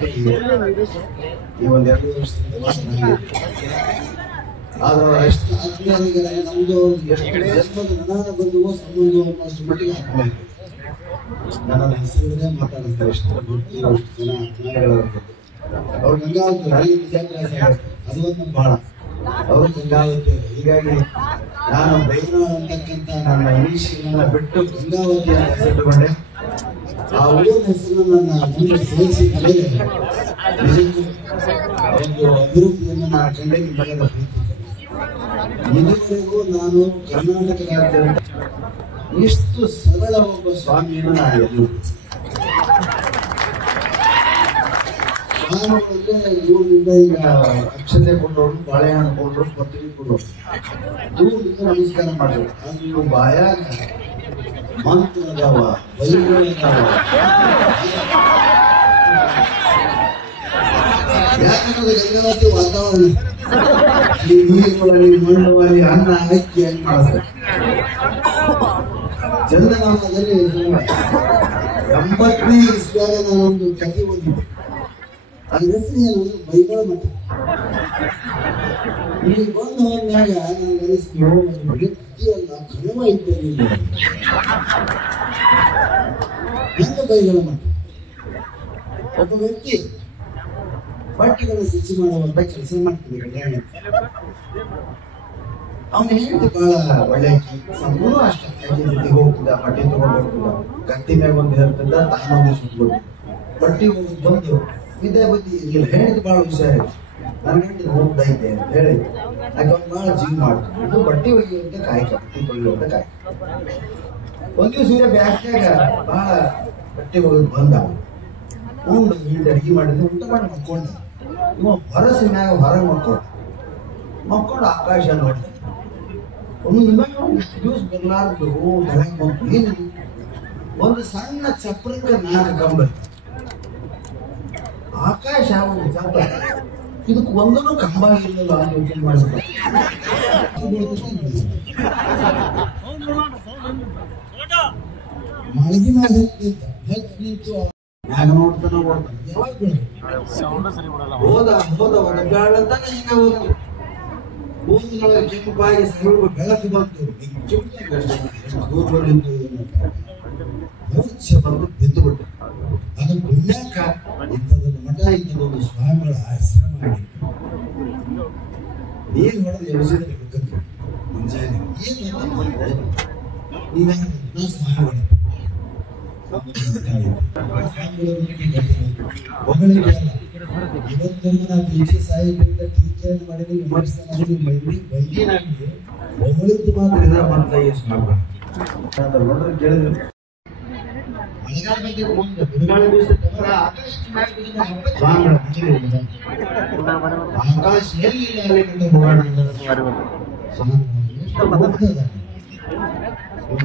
ಜೊತೆ ಈ ಒಂದು 2 ವರ್ಷದಿಂದ ಆದ್ರೆ ಎಷ್ಟು ಆತ್ಮೀಯರಿಗೆ ನಮ್ದು ಎಷ್ಟು ಜನ್ಮದ ನನ್ನ ಬಂಧುವೋ ಸಂಬಂಧವೋ ಅನ್ನೋಷ್ಟು ಮಟ್ಟಿಗೆ ಆತ್ಮೀಯ ನನ್ನ ಹೆಸರನ್ನೇ ಮಾತಾಡಿಸ್ತಾರೆ ಎಷ್ಟು ಜನ ಆತ್ಮೀಯಗಳು ಅವ್ರು ಗಂಗಾವತಿ ಹಳ್ಳಿ ವಿದ್ಯಾಭ್ಯಾಸ ಅದು ಒಂದು ಬಹಳ ಅವರು ಗಂಗಾವತಿ. ಹೀಗಾಗಿ ನಾನು ಬೈನ ಅಂತಕ್ಕಂಥ ನನ್ನ ಇನಿಷಿಯಲ್ನ ಬಿಟ್ಟು ಗಂಗಾವತಿ ಅಂತ ಹೆಸರುಗೊಂಡೆ. ಆ ಊರಿನ ಹೆಸರು ನನ್ನ ಮುಂದೆ ಸೇರಿಸಿದ ಮೇಲೆ ಒಂದು ಅಭಿವೃದ್ಧಿಯನ್ನು ನಾನು ಕಂಡೆ ನಿಮಗೆ ಪ್ರೀತಿ. ಇದುವರೆಗೂ ನಾನು ಕರ್ನಾಟಕ ರಾಜ್ಯದ ಇಷ್ಟು ಸರಳ ಒಬ್ಬ ಸ್ವಾಮಿಯನ್ನು ನಾನು ಎಲ್ಲಿ ದೂರದಿಂದ ಈಗ ಅಕ್ಷತೆ ಕೊಟ್ಟವರು, ಬಾಳೆಹಣ್ಣು ಕೊಟ್ಟರು, ಪತ್ರಿಕೆ ಕೊಟ್ಟರು, ದೂರದಿಂದ ನಮಸ್ಕಾರ ಮಾಡಿದ್ರು. ಅದು ಬಾಯಾಗ ಮಂತ್ರ ಅದಾವ, ಬೈಗಳು ಅದಾವ. ಯಾಕಂದ್ರೆ ಗಂಗಾವತಿ ವಾತಾವರಣ ನೀರುಗಳಲ್ಲಿ ಮಣ್ಣು ಅಲ್ಲಿ ಅನ್ನ ಅಕ್ಕಿ ಹೆಂಗ್ ಮಾಡ್ತಾರೆ. ಚಂದಮಾಮದಲ್ಲಿ 80ನೇ ಇಸ್ವಿಯಾಗ ನಾನೊಂದು ಕಥೆ ಓದಿದ್ದೆ. ಅದ್ರ ಹೆಸರು ಏನು ಬೈಗಳ ಮಠ. ಇಲ್ಲಿ ಬಂದು ಹೋದ್ಮ್ಯಾಗ ನನಗೆ ಅನಿಸ್ತು ಬರೀ ಕಥೆಯಲ್ಲ ಕಣವ ಇದ್ದೇನೆ ಹೆಂಗ ಬೈಗಳ ಮಠ. ಒಬ್ಬ ವ್ಯಕ್ತಿ ಬಟ್ಟೆಗಳನ್ನು ಶುಚಿ ಮಾಡುವಂತ ಕೆಲಸ ಮಾಡ್ತಿದ್ದೆ ಕಲ್ಯಾಣ. ಅವನ ಹೆಂಡತಿ ಬಹಳ ಒಳ್ಳೆ ಸಂಪೂರ್ಣ ಅಷ್ಟೇ ಜೊತೆಗೆ ಹೋಗ್ತಿದ್ದ, ಬಟ್ಟೆ ತಗೊಂಡು ಹೋಗ್ತಿದ್ದ, ಗಟ್ಟಿ ಮ್ಯಾಗ ಒಂದು ಹೇಳ್ತಿದ್ದ, ತಾನೊಂದು ಸುತ್ತಬಹುದು. ಬಟ್ಟೆ ಹೋಗುದು ಬಂದು ವಿದ್ಯಾಪತಿ ಇಲ್ಲ, ಹೆಂಡತಿ ಬಹಳ ಹುಷಾರಿ, ನನ್ನ ಹೆಂಡತಿ ಹೋಗ್ತೈತೆ ಅಂತ ಹೇಳಿ ಆಕೆ ಅವ್ನು ಬಹಳ ಜೀವ ಮಾಡ್ತಿದ್ದ. ಇದು ಬಟ್ಟೆ ಒಯ್ಯುವಂತ ಕಾಯಕ, ಬಟ್ಟೆ ತೊಳೆಯುವಂತ ಕಾಯಕ. ಒಂದ್ ದಿವಸ ಇರೋ ಬ್ಯಾಗ್ಯಾಗ ಬಹಳ ಬಟ್ಟೆ ಹೋಗೋದು ಬಂದ. ಉಂಡು ಹಿಂದೆ ಅಡಿಗೆ ಮಾಡಿದ್ರೆ ಊಟ ಮಾಡಿ ಮಕ್ಕೊಂಡ. ಇವ ಹೊರಸಿ ಮ್ಯಾಗ ಹೊರಗೆ ಮಕ್ಕೊಂಡು ಆಕಾಶ ನೋಡ್ದ. ಇಷ್ಟು ದಿವಸ ಬರ್ಲಾರ್ದು ಬೆಳಗ್ಗೆ ಬಂತು. ಏನಿದೆ ಒಂದು ಸಣ್ಣ ಚಪ್ರಕ್ಕೆ 4 ಕಂಬ, ಆಕಾಶ ಒಂದು ಚಪ್ರ, ಇದಕ್ಕೆ ಒಂದೂ ಕಂಬ ಇರಲಿಲ್ಲ ಅಂತ ಯೋಚನೆ ಮಾಡಿಸ್ತಾರೆ. ಮಳಗಿ ಮ್ಯಾಗ ನಿಂತು ಮ್ಯಾಗ ನೋಡ್ತಾನ ಹೋದ ಒಂದು ಗಾಳಂತಾನೆ ಹಿಂಗ ಹೋದ್ರು. ಊರಿನೊಳಗೆ ಕೆಂಪಾಗಿ ಸ್ವಲ್ಪ ಬೆಳಕು ಬಂತು. ದೂರ ಬಂದಿದ್ದು ಬಂದು ಬಿದ್ದು ಬಿಟ್ಟು ಅದು ಪುಣ್ಯಕ ಇಂಥದೊಂದು ಮಠ, ಇಂಥದೊಂದು ಸ್ವಾಮಿಗಳ ಆಶ್ರಮ ಆಗಿತ್ತು. ನೀರು ಹೊಡೆದು ಎಬ್ಸಿದ್ರೆ ಬೇಕಂತ ಮುಂಜಾನೆ ಏನು ಸ್ವಾಮಿಗಳು ಇವತ್ತೊಂದು ನಾವು PG ಸಾಹಿತ್ಯದಿಂದ ಟೀಕೆಯನ್ನು ಮಾಡಿದ್ರೆ ವಿಮರ್ಶೆ ಬೈದಿನಾಗಿ ಹೊಗಳಿದ್ದು ಮಾತ್ರ ಇದ ಮಾಡ್ತಾ ಈ ಸ್ವಾಮಿಗಳು ನೋಡ್ರೆ ಕೇಳಿದ್ರು. ಮಳೆಗಾಲ ಬಗ್ಗೆ ಮುಂದೆ ಬಿರುಗಾಳಿ ಬೀಸುತ್ತೆ, ಆಕಾಶ ಎಲ್ಲಿ ಒಂದು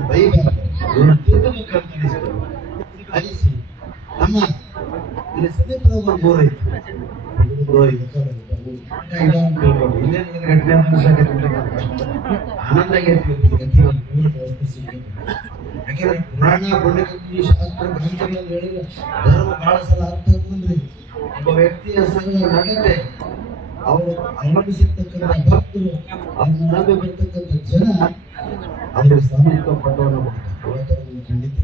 ಬೈಬಾರ ಅಲಿಸಿ ಅಮ್ಮ ಇಲ್ಲಿ ಸಮೀಪದ ಒಂದು ಬೋರ್ ಐತಿ. ಆನಂದ ಯಾಕೆಂದ್ರೆ ಪುರಾಣ ಪಂಡಿತ ಶಾಸ್ತ್ರ ಗ್ರಂಥಗಳನ್ನು ಹೇಳಿದ್ರೆ ಧರ್ಮ ಬಹಳ ಸಲ ಅರ್ಥ ಆಗ್ತಂದ್ರಿ. ಒಬ್ಬ ವ್ಯಕ್ತಿಯ ಸಂಘ ನಡತೆ, ಅವರು ಅವಲಂಬಿಸಿರ್ತಕ್ಕಂಥ ಭಕ್ತರು, ಅವ್ರ ನಡುವೆ ಬರ್ತಕ್ಕಂಥ ಜನ ಅವರು ಸಾಮರ್ಥ್ಯ ಪಟ್ಟವನ್ನು ಖಂಡಿತ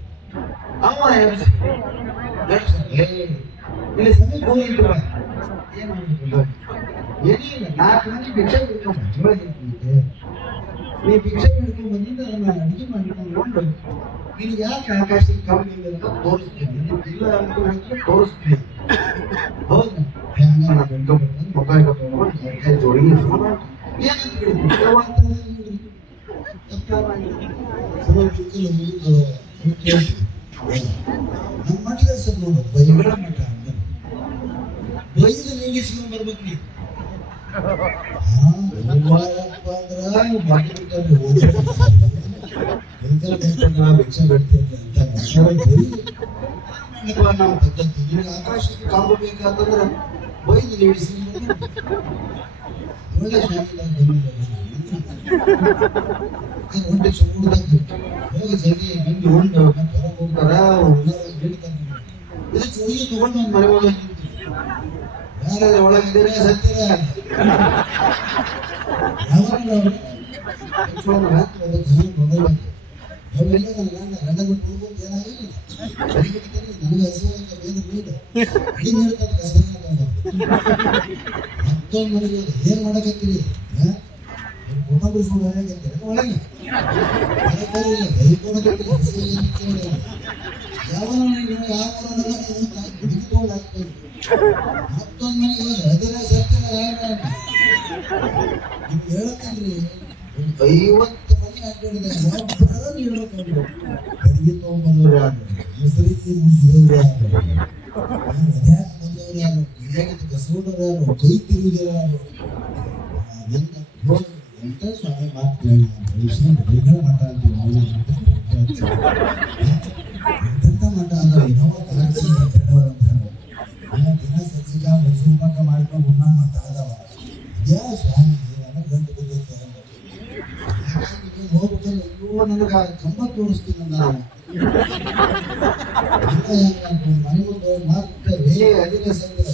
ಇಲ್ಲಿ ಸಮೀಪ ಹೋಗಿದ್ರು. ಏನ್ ಮಾಡ್ಬೇಕು ಏನಿಲ್ಲ, 4 ಮಂದಿ ಭಿಕ್ಷೆ ಹಿಡ್ಕೊಂಡು ನೀ ಭಿಕ್ಷೆ ಹಿಡ್ಕೊಂಡು ಬಂದಿದ್ದ ನಾನು ಅಡಿಗೆ ಮಾಡಿಕೊಂಡು ನಿನಗೆ ಯಾಕೆ ಆಕಾಶಕ್ಕೆ ಕಮ್ಮಿ ಅಂತ ತೋರಿಸ್ತೀನಿ. ಇಲ್ಲ ಅಂತ ತೋರಿಸ್ತೀನಿ. ಹೌದಾ ನಾನು ಬೆಳ್ಕೊಂಡ್ಬಂದು ಮೊಬೈಲ್ ತಗೊಂಡು ಜೋಡಿ ನಮ್ಮ ಮಠದ ಸರ್ ನೋಡು ಬೈಗಳ ಮಠ ಅಂತ ಬೈದು ನೀಗಿಸ್ಕೊಂಡ್ ಬರ್ಬೇಕು ನೀವು. ಭಿಕ್ಷೆ ಬಿಡ್ತೇನೆ ಅಂತ ನಾವು ಪದ್ಧತಿ. ನಿನಗೆ ಆಕಾಶಕ್ಕೆ ಕಾಂಬ ಬೇಕಾತಂದ್ರೆ ಬೈದು ನೀಡಿಸ್ಕೊಂಡು ಒಳ್ಳೆ ಸ್ವಾಮಿ ಹೊಟ್ಟೆ ಚೂಡ್ದಾಗ ಹೋಗಿ ಜಲ್ದಿ ನಿಂಗೆ ಉಂಡು ಹೊರಗೆ ಹೋಗ್ತಾರ. ಇದು ಚೂಗಿ ತಗೊಂಡು ಒಂದು ಮನೆ ಒಳಗೆ ಯಾರಾದ್ರೂ ಒಳಗಿದ್ದೀರಾ ಸತ್ತಿರ ಗಂಡ ಬಿಟ್ಟು ಏನಾಗಿಲ್ಲ ನನಗೆ ಹಸಿವಾದ ಬೇರೆ ನೀಡು ಅಡಿ ನೀಡ್ತಾರೆ ಮತ್ತೊಂದು ಮನೆಗೆ ಏನ್ ಮಾಡಕತ್ತೀರಿ ಕೊಟ್ಟಂಬರಿ ಸುಳ್ಳು ಹೇಗತ್ತೀರಿ ಒಳಗೆ ಬೈಕೊಡಕತ್ತೀರಿ ಹಸಿವಾಗಿ ಯಾವ ಹುಡುಗಿಕೊಂಡು ಹಾಕ್ತಾರೆ ಮತ್ತೊಂದು ಮನೆಗೆ ಅದರ ಸತ್ತಿರ ನೀವು ಹೇಳ್ತೇನ್ರಿ 50 ಮನೆ ಅಡ್ಡಾಡಿದಾಗ ನೀಡ್ಬೇಕು ಅಡಿಗೆ ತಗೊಂಡ್ಬಂದವ್ರು ಯಾರು ಮುಸರಿಗೆ ಮುಂದವ್ರು ಯಾರು ಅದ್ಯಾಕೆ ಬಂದವ್ರು ಯಾರು ಕಸೋಟರು ಯಾರು ಕೈ ತಿರುಗಿದ್ರು ಯಾರು ಎಂತ ಸ್ವಾಮಿ ಮಾತು ಕೇಳಿ ಬೈಗಳ ಮಠ ಅಂತೀವಿ ನಾವು ಎಂತೆಂಥ ಮಠ ಅಂದ್ರೆ ಇನ್ನೋವ ಕಲಾಕ್ಷಿ ಅಂತಾರೆ ದಿನ ಸಜ್ಜಿಗ ಮೈಸೂರು ಮಠ ಮಾಡ್ಕೊಂಡು ಉಣ್ಣ ಮಠ ಅದಾವ ಇದ್ಯಾ ಸ್ವಾಮಿ ನನಗೆ ಗಂಟು ಬಿದ್ದೈತೆ ಹೋಗ್ಬೇಕಲ್ಲ ಇವ್ರು ನನಗೆ ಕಂಬ ತೋರಿಸ್ತೀನಿ ನಾನು ಮನೆ ಮುಂದೆ ಮಾತಾಡ್ತಾರೆ ಅದಿನ ಸಂಘದ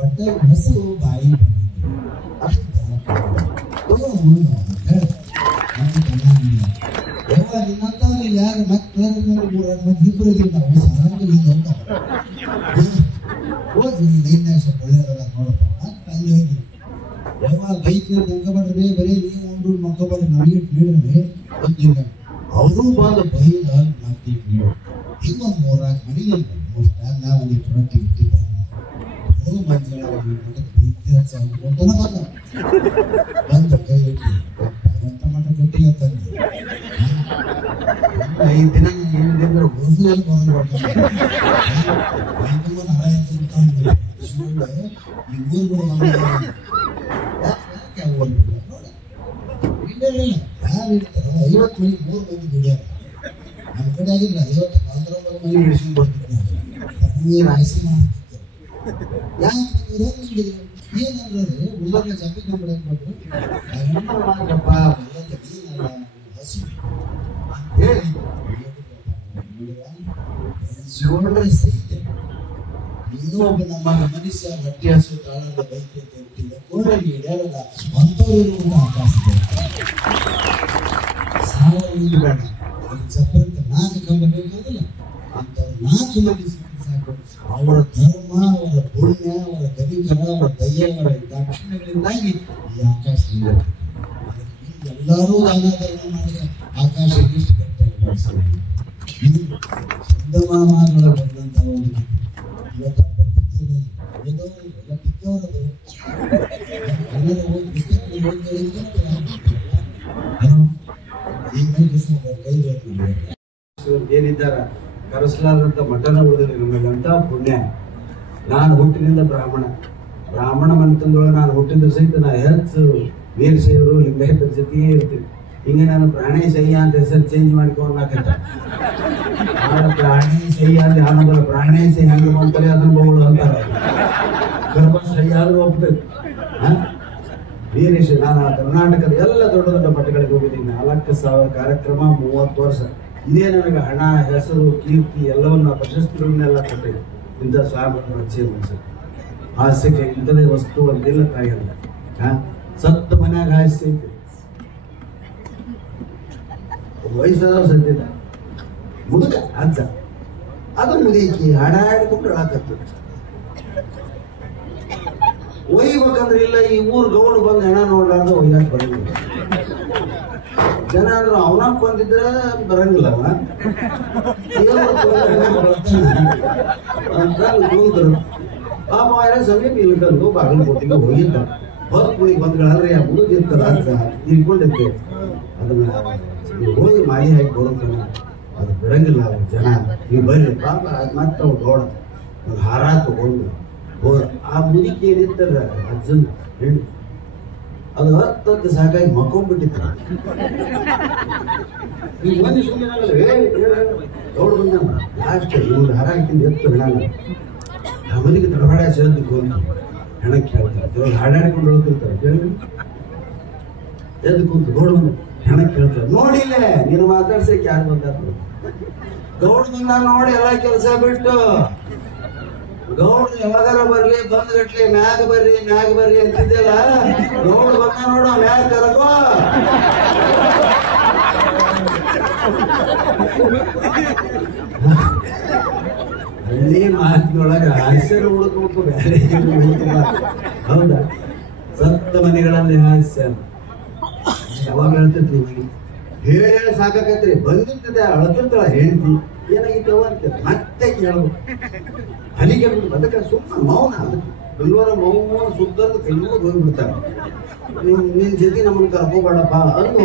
ಹೊಟ್ಟೆ ಹಸು ಬಾಯಿ ನಿನ್ನಂತವ್ರು ಯಾರು ಮತ್ತೆ ಇಬ್ಬರು ನಾವು ಸಾರಂಗಿಲ್ಲ ಹೋಗಿ ನಿನ್ನೆ ಸ್ವಲ್ಪ ಒಳ್ಳೆಯದಲ್ಲ ನೋಡಪ್ಪ ಮತ್ತೆ ಅಲ್ಲಿ ಹೋಗಿ ಯಾವಾಗ ಬೈಕ್ನ ತಂಗಬಡ್ರಿ ಬರೀ ನೀವು ಒಂದು ಮಕ್ಕಬಡ್ರಿ ನನಗೆ ನೀಡ್ರಿ ಅಂತಿಲ್ಲ ಅವರು ಬಂದು ಬೈದ ಮತ್ತೆ ನೀವು ಹಿಂಗೊಂದು 3-4 ಮನೆಗೆ ನಾವು ಒಂದು ರೊಟ್ಟಿ ಇಟ್ಟು ಹೋಗಿ ಮಂಜಳ ಬೈಕ್ ಹಚ್ಕೊಂತಾನ ಬಂದು ಕೈ ಇಟ್ಟು ಎಂತ ಮಟ್ಟ ಕೊಟ್ಟಿಗೆ ತಂದು 5 ದಿನ ಏನಿದ್ರೆ ಹೊಸದಲ್ಲಿ ಬಂದ್ಬಿಡ್ತಾರೆ ಈ ಊರುಗಳು ಯಾರು ಇರ್ತಾರೋ 50 ಮನೆಗೆ 3 ಮಂದಿ ದುಡಿಯಾರ ನಮ್ಮ ಕಡೆ ಆಗಿಲ್ಲ 50-19 ಮನೆ ಬಿಡಿಸ್ಕೊಂಡು ಬರ್ತಿದ್ದೆ ರಾಶಿ ಮಾಡ್ತಿದ್ದೆ ಯಾಕೆ ಏನಂದ್ರೆ ಉಲ್ಲಂಘ ಜಪ್ಪಿ ಕಂಬಳ ಕೊಟ್ಟರು ಮಾಡ್ರಪ್ಪ ಹಸು ಹೇಳಿ ಇನ್ನೂ ಒಬ್ಬ ನಮ್ಮ ಮನುಷ್ಯ ಹೊಟ್ಟೆ ಹಸು ತಾಳದ ಬೈಕ್ ಅಂತ ಹೇಳ್ತಿಲ್ಲ ಕೋಡಲ್ಲಿ ಹೇಳಲ್ಲ ಅಂಥವ್ರು ಆಕಾಶ ಸಾವಿರ ಬೇಡ ಚಪ್ಪರಕ್ಕೆ 4 ಕಂಬ ಬೇಕಾದಲ್ಲ ಅಂಥವ್ರು 4 ಮಂದಿ ಸಿಕ್ಕಿ ಸಾಕು ಅವರ ಧರ್ಮ ಅವರ ಪುಣ್ಯ ಅವರ ಕಲಿಕರ ಅವರ ದಯ್ಯ ಅವರ ದಾಕ್ಷಿಣ್ಯಗಳಿಂದಾಗಿ ಈ ಆಕಾಶ ಎಲ್ಲರೂ ದಾನ ಧರ್ಮ ಮಾಡಿದ್ರೆ ಆಕಾಶ ಎಷ್ಟು ಗಟ್ಟಿಯಾಗಿ ಇದು ಚಂದಮಾಮಗಳ ಬಂದಂತ ಒಂದು ಇವತ್ತು ಓದೋರು ಎಲ್ಲ ಬಿದ್ದವರದು ಏನಿದ್ದಾರ ಕರೆಸಲಾದಂತ ಮಠನ ಉಳಿದ್ರೆ ನಮಗಂತ ಪುಣ್ಯ. ನಾನು ಹುಟ್ಟಿನಿಂದ ಬ್ರಾಹ್ಮಣ ಮನೆತನದೊಳಗೆ ನಾನು ಹುಟ್ಟಿದ ಸಹಿತ ನಾ ಹೆಚ್ಚು ವೀರಶೈವರು ಲಿಂಗಾಯತರ ಜೊತೆಯೇ ಇರ್ತೀನಿ. ಹಿಂಗೆ ನಾನು ಪ್ರಾಣೇಶಯ್ಯ ಅಂತ ಹೆಸರು ಚೇಂಜ್ ಮಾಡ್ಕೊಂಡಾಕತ್ತ ಪ್ರಾಣೇಶಯ್ಯ ಅಂದ್ರೆ ಹಾನಬಲ್ಲ ಪ್ರಾಣೇಶಯ್ಯ ಹಂಗೆ ಮಾಡ್ತಾರೆ ಅದನ್ನ ಬಹುಳು ಅಂತಾರೆ ಗರ್ಭಶ್ರಯ್ಯ ಆದ್ರೂ ಒಪ್ತದೆ. ವೀರೇಶ ನಾನು ಕರ್ನಾಟಕದ ಎಲ್ಲ ದೊಡ್ಡ ದೊಡ್ಡ ಮಠಗಳಿಗೆ ಹೋಗಿದ್ದೀನಿ. 4,000 ಕಾರ್ಯಕ್ರಮ 30 ವರ್ಷ. ಇದೇ ನನಗೆ ಹಣ ಹೆಸರು ಕೀರ್ತಿ ಎಲ್ಲವನ್ನ ಪ್ರಶಸ್ತಿಗಳನ್ನೆಲ್ಲ ಕೊಟ್ಟಿದೆ. ಇಂಥ ಸ್ವಾಮಿ ಪರಿಚಯ ಮನುಷ್ಯ ಹಾಸ್ಯಕ್ಕೆ ಇಂಥದೇ ವಸ್ತು ಅಂತಿಲ್ಲ ತಾಯಿಯಲ್ಲ. ಸತ್ತ ಮನ್ಯಾಗ ಹಾಸ್ಯ ಐತಿ. ವಯಸ್ಸಾದವ್ರು ಸದ್ಯದ ಮುದುಕ ಅಜ್ಜ ಅದು ಮುದುಕಿ ಹಾಡಾಡಿಕೊಂಡು ಹಾಕತ್ತ ಒಯ್ಬೇಕಂದ್ರೆ ಇಲ್ಲ ಈ ಊರ್ ಗೌಡು ಬಂದು ಹೆಣ ನೋಡ್ಲಾರ್ದು ಒಯ್ಯಾಕ ಬರಂಗಿಲ್ಲ. ಜನ ಅಂದ್ರು ಅವನ ಬಂದಿದ್ರೆ ಬರಂಗಿಲ್ಲ ಅವ ಕೂತರು ಪಾಪ ಸಮೀಪ ಇಲ್ಕಂದು ಬಾಗಲಕೋಟೆಗೆ ಹೋಗಿದ್ದ ಹೊರಗೆ ಬಂದ್ಗಳಾದ್ರೆ ಆ ಮುದುಕ ಇರ್ತಾರ ಅಜ್ಜ ಇಟ್ಕೊಂಡಿದ್ದೆ ಅದನ್ನ ಹೋಗಿ ಮಾಲಿ ಹಾಕಿ ಬರುತ್ತಾನ. ಅದು ಬಿಡಂಗಿಲ್ಲ ಅವ್ರ ಜನ ನೀವು ಬರ್ರಿ ಪಾಪ ಮತ್ತೆ ಅವ್ರು ಗೌಡ ಒಂದು ಹಾರ ತಗೊಂಡು ಆ ಮುದುಕಿ ಏನಿರ್ತಾರ ಅಜ್ಜನ್ ಹೇಳಿ ಅದು 10 ಸಾಕಾಗಿ ಮಕ್ಕೊಂಡ್ಬಿಟ್ಟಿತ್ತು. ಈಗ ಮಂದಿ ಸುಮ್ಮನೆ ಗೌಡ ಬಂದ ಲಾಸ್ಟ್ ಇವ್ರು ಹಾರ ಹಾಕಿಂದ ಎತ್ತು ಹೆಣ ಆ ಮನೆಗೆ ತಡಬಾಡ ಸೇರ್ದು ಬಂದು ಹೆಣಕ್ಕೆ ಹೇಳ್ತಾರೆ. ಕೆಲವರು ಹಾಡಾಡ್ಕೊಂಡು ಹೇಳ್ತಿರ್ತಾರೆ ಕೇಳಿ ಎದ್ದು ಕುಂತು ಗೌಡ ಹಣ ಕೇಳ್ತಾರೆ. ನೋಡಿಲ್ಲ ನೀನು ಮಾತಾಡ್ಸಕ್ಕೆ ಯಾರು ಬಂದಾರ? ಗೌಡ ಬಂದ ನೋಡಿ ಎಲ್ಲ ಕೆಲಸ ಬಿಟ್ಟು ಗೌಡ ಯಾವಾಗಾರ ಬರ್ಲಿ ಬಂದ್ ಗಟ್ಲಿ ಮ್ಯಾಗ ಬರ್ರಿ ಅಂತಿದ್ದೆಲ್ಲ. ಗೌಡ ಬಂದ ನೋಡು ಮ್ಯಾಗ ಕರಕೋ. ಹಳ್ಳಿ ಮಾತಿನೊಳಗ ಹಾಸ್ಯನ ಉಳ್ಕೋಬೇಕು, ಬೇರೆ ಹೌದಾ? ಸತ್ತ ಮನೆಗಳಲ್ಲಿ ಹಾಸ್ಯ ಯಾವಾಗ ಹೇಳ್ತಿರ್ತೀವಿ, ಹೇಳಿ ಸಾಕಾಕತ್ರಿ. ಬಂದಿರ್ತದೆ ಅಳತಿರ್ತಾಳ ಹೆಂಡತಿ, ಏನಾಗಿತ್ತವ ಅಂತ ಮತ್ತೆ ಕೇಳಬೇಕು. ಹಲಿಗೆ ಬಿಟ್ಟು ಅದಕ್ಕೆ ಸುಮ್ಮನೆ ಮೌನ. ಅದಕ್ಕೆ ಬೆಂಗಳೂರ ಮೌನ ಸುತ್ತದ ಕೈಗೂ ಹೋಗ್ಬಿಡ್ತಾರೆ. ನಿನ್ ಜೊತೆ ನಮ್ಮನ್ನು ಕರ್ಕೋಬೇಡಪ್ಪ ಅಂದು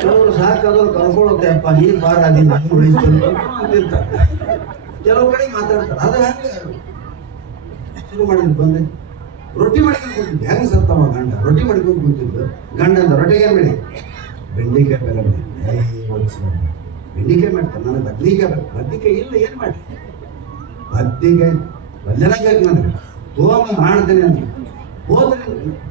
ಕೆಲವರು ಸಾಕಾದ್ರು ಕರ್ಕೊಳ್ಳೋದೆಪ್ಪ, ನೀರ್ ಬಾರ ಅದಿ ನಾನು ಉಳಿಸ್ತೀನಿ ಅಂತಿರ್ತಾರೆ. ಕೆಲವು ಕಡೆ ಮಾತಾಡ್ತಾರೆ. ಅದು ಹೆಂಗೆ ಶುರು ಮಾಡಿದ್ ಬಂದೆ ರೊಟ್ಟಿ ಮಾಡ್ಕೊಂಡು ಕೂತಿದ್ದೆ. ಹೆಂಗ್ ಸತ್ತವ ಗಂಡ ರೊಟ್ಟಿ ಮಾಡ್ಕೊಂಡು ಕೂತಿದ್ದು. ಗಂಡ ಅಂದ ರೊಟ್ಟಿಗೆ ಏನ್ ಬೇಡಿ? ಬೆಂಡಿಕಾಯಿ ಬೆಲೆ ಬೇಡಿ. ಬೆಂಡಿಕಾಯಿ ಮಾಡ್ತಾರೆ. ನನಗೆ ಬದ್ನಿಕಾಯಿ ಇಲ್ಲ, ಏನ್ ಮಾಡಿ ಬದ್ನಿಕಾಯಿ ಬಲ್ಲೆನಾಗ ನನಗೆ ತೋಮ ಮಾಡ್ತೇನೆ ಅಂತ ಹೋದ್ರೆ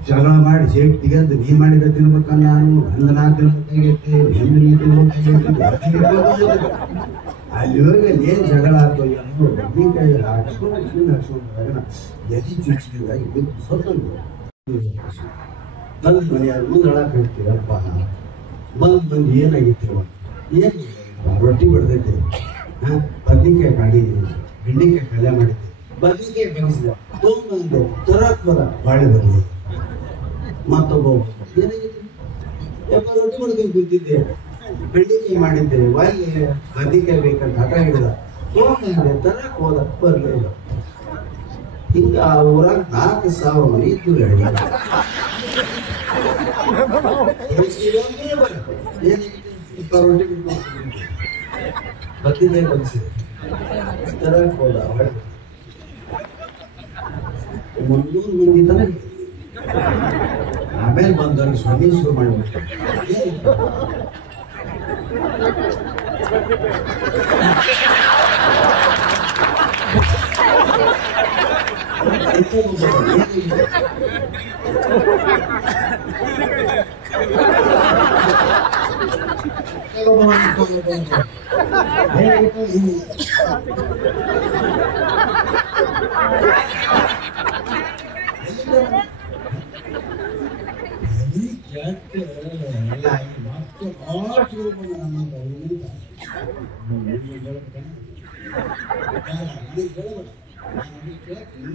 ಜಗಳ ಮಾಡಿ ಸೇಫ್ಟಿಗೆ ಅಂತ ನೀ ಮಾಡಿದ ತಿನ್ಬೇಕ, ನಾನು ಹಂಗ ನಾ ತಿನ್ಬೇಕಾಗೈತಿ, ಹೆಂಗ್ ನೀ ತಿನ್ಬೇಕಾಗೈತಿ. ಅಲ್ಲಿ ಹೋಗಿ ಏನ್ ಜಗಳ ಆಗ್ತೋ ಏನೋ ಬದ್ನಿಕಾಯಿ ಹಾಕ್ಸ್ಕೊಂಡು ಎದಿ ಚುಚ್ಚಿದಾಗಿ ಬಿದ್ದು ಸತ್ತೋಗಿ ತಂದು ಮನೆಯಾರ ಮುಂದೆ ಅಳಕ್ ಹೇಳ್ತೀರಪ್ಪ. ಬಂದು ಏನಾಗಿತ್ತೇವ? ಏನ್ ರೊಟ್ಟಿ ಬಡ್ದೈತೆ, ಬದ್ನಿಕಾಯಿ ಮಾಡಿದ್ದೀನಿ, ಬೆಂಡಿಕಾಯಿ ಪಲ್ಯ ಮಾಡಿದ್ದೆ, ಬದ್ನಿಕಾಯಿ ಬೆಳೆಸಿದ ತೊಗೊಂಬಂದೆ ತರಕ್ ಬರ ಬಾಳೆ ಬರಲಿ. ಮತ್ತೊಬ್ಬ ಏನಾಗಿತ್ತು? ಯಪ್ಪ ರೊಟ್ಟಿ ಮಾಡ್ಕೊಂಡು ಕೂತಿದ್ದೆ, ಬೆಂಡಿಕಾಯಿ ಮಾಡಿದ್ದೆ, ಒಳ್ಳೆ ಬದ್ನಿಕಾಯಿ ಬೇಕಂತ ಹಠ ಹಿಡಿದ, ತೊಗೊಂಬಂದೆ ತರಕ್ ಹೋದ, ಬರ್ಲಿಲ್ಲ. ಹಿಂಗ ಆ ಊರಾಗ 4,000 ಮನೆ ಇದ್ದು ಹೇಳಿ ರೊಟ್ಟಿ ಬದ್ನಿಕಾಯಿ ಬಗ್ಸಿದೆ, ತರಕ್ ಹೋದ. 300 ಮಂದಿ ತನ ಆಮೇಲೆ ಬಂದವ್ರು ಸ್ವಾಮಿ ಶುರು ಮಾಡಿಬಿಟ್ಟು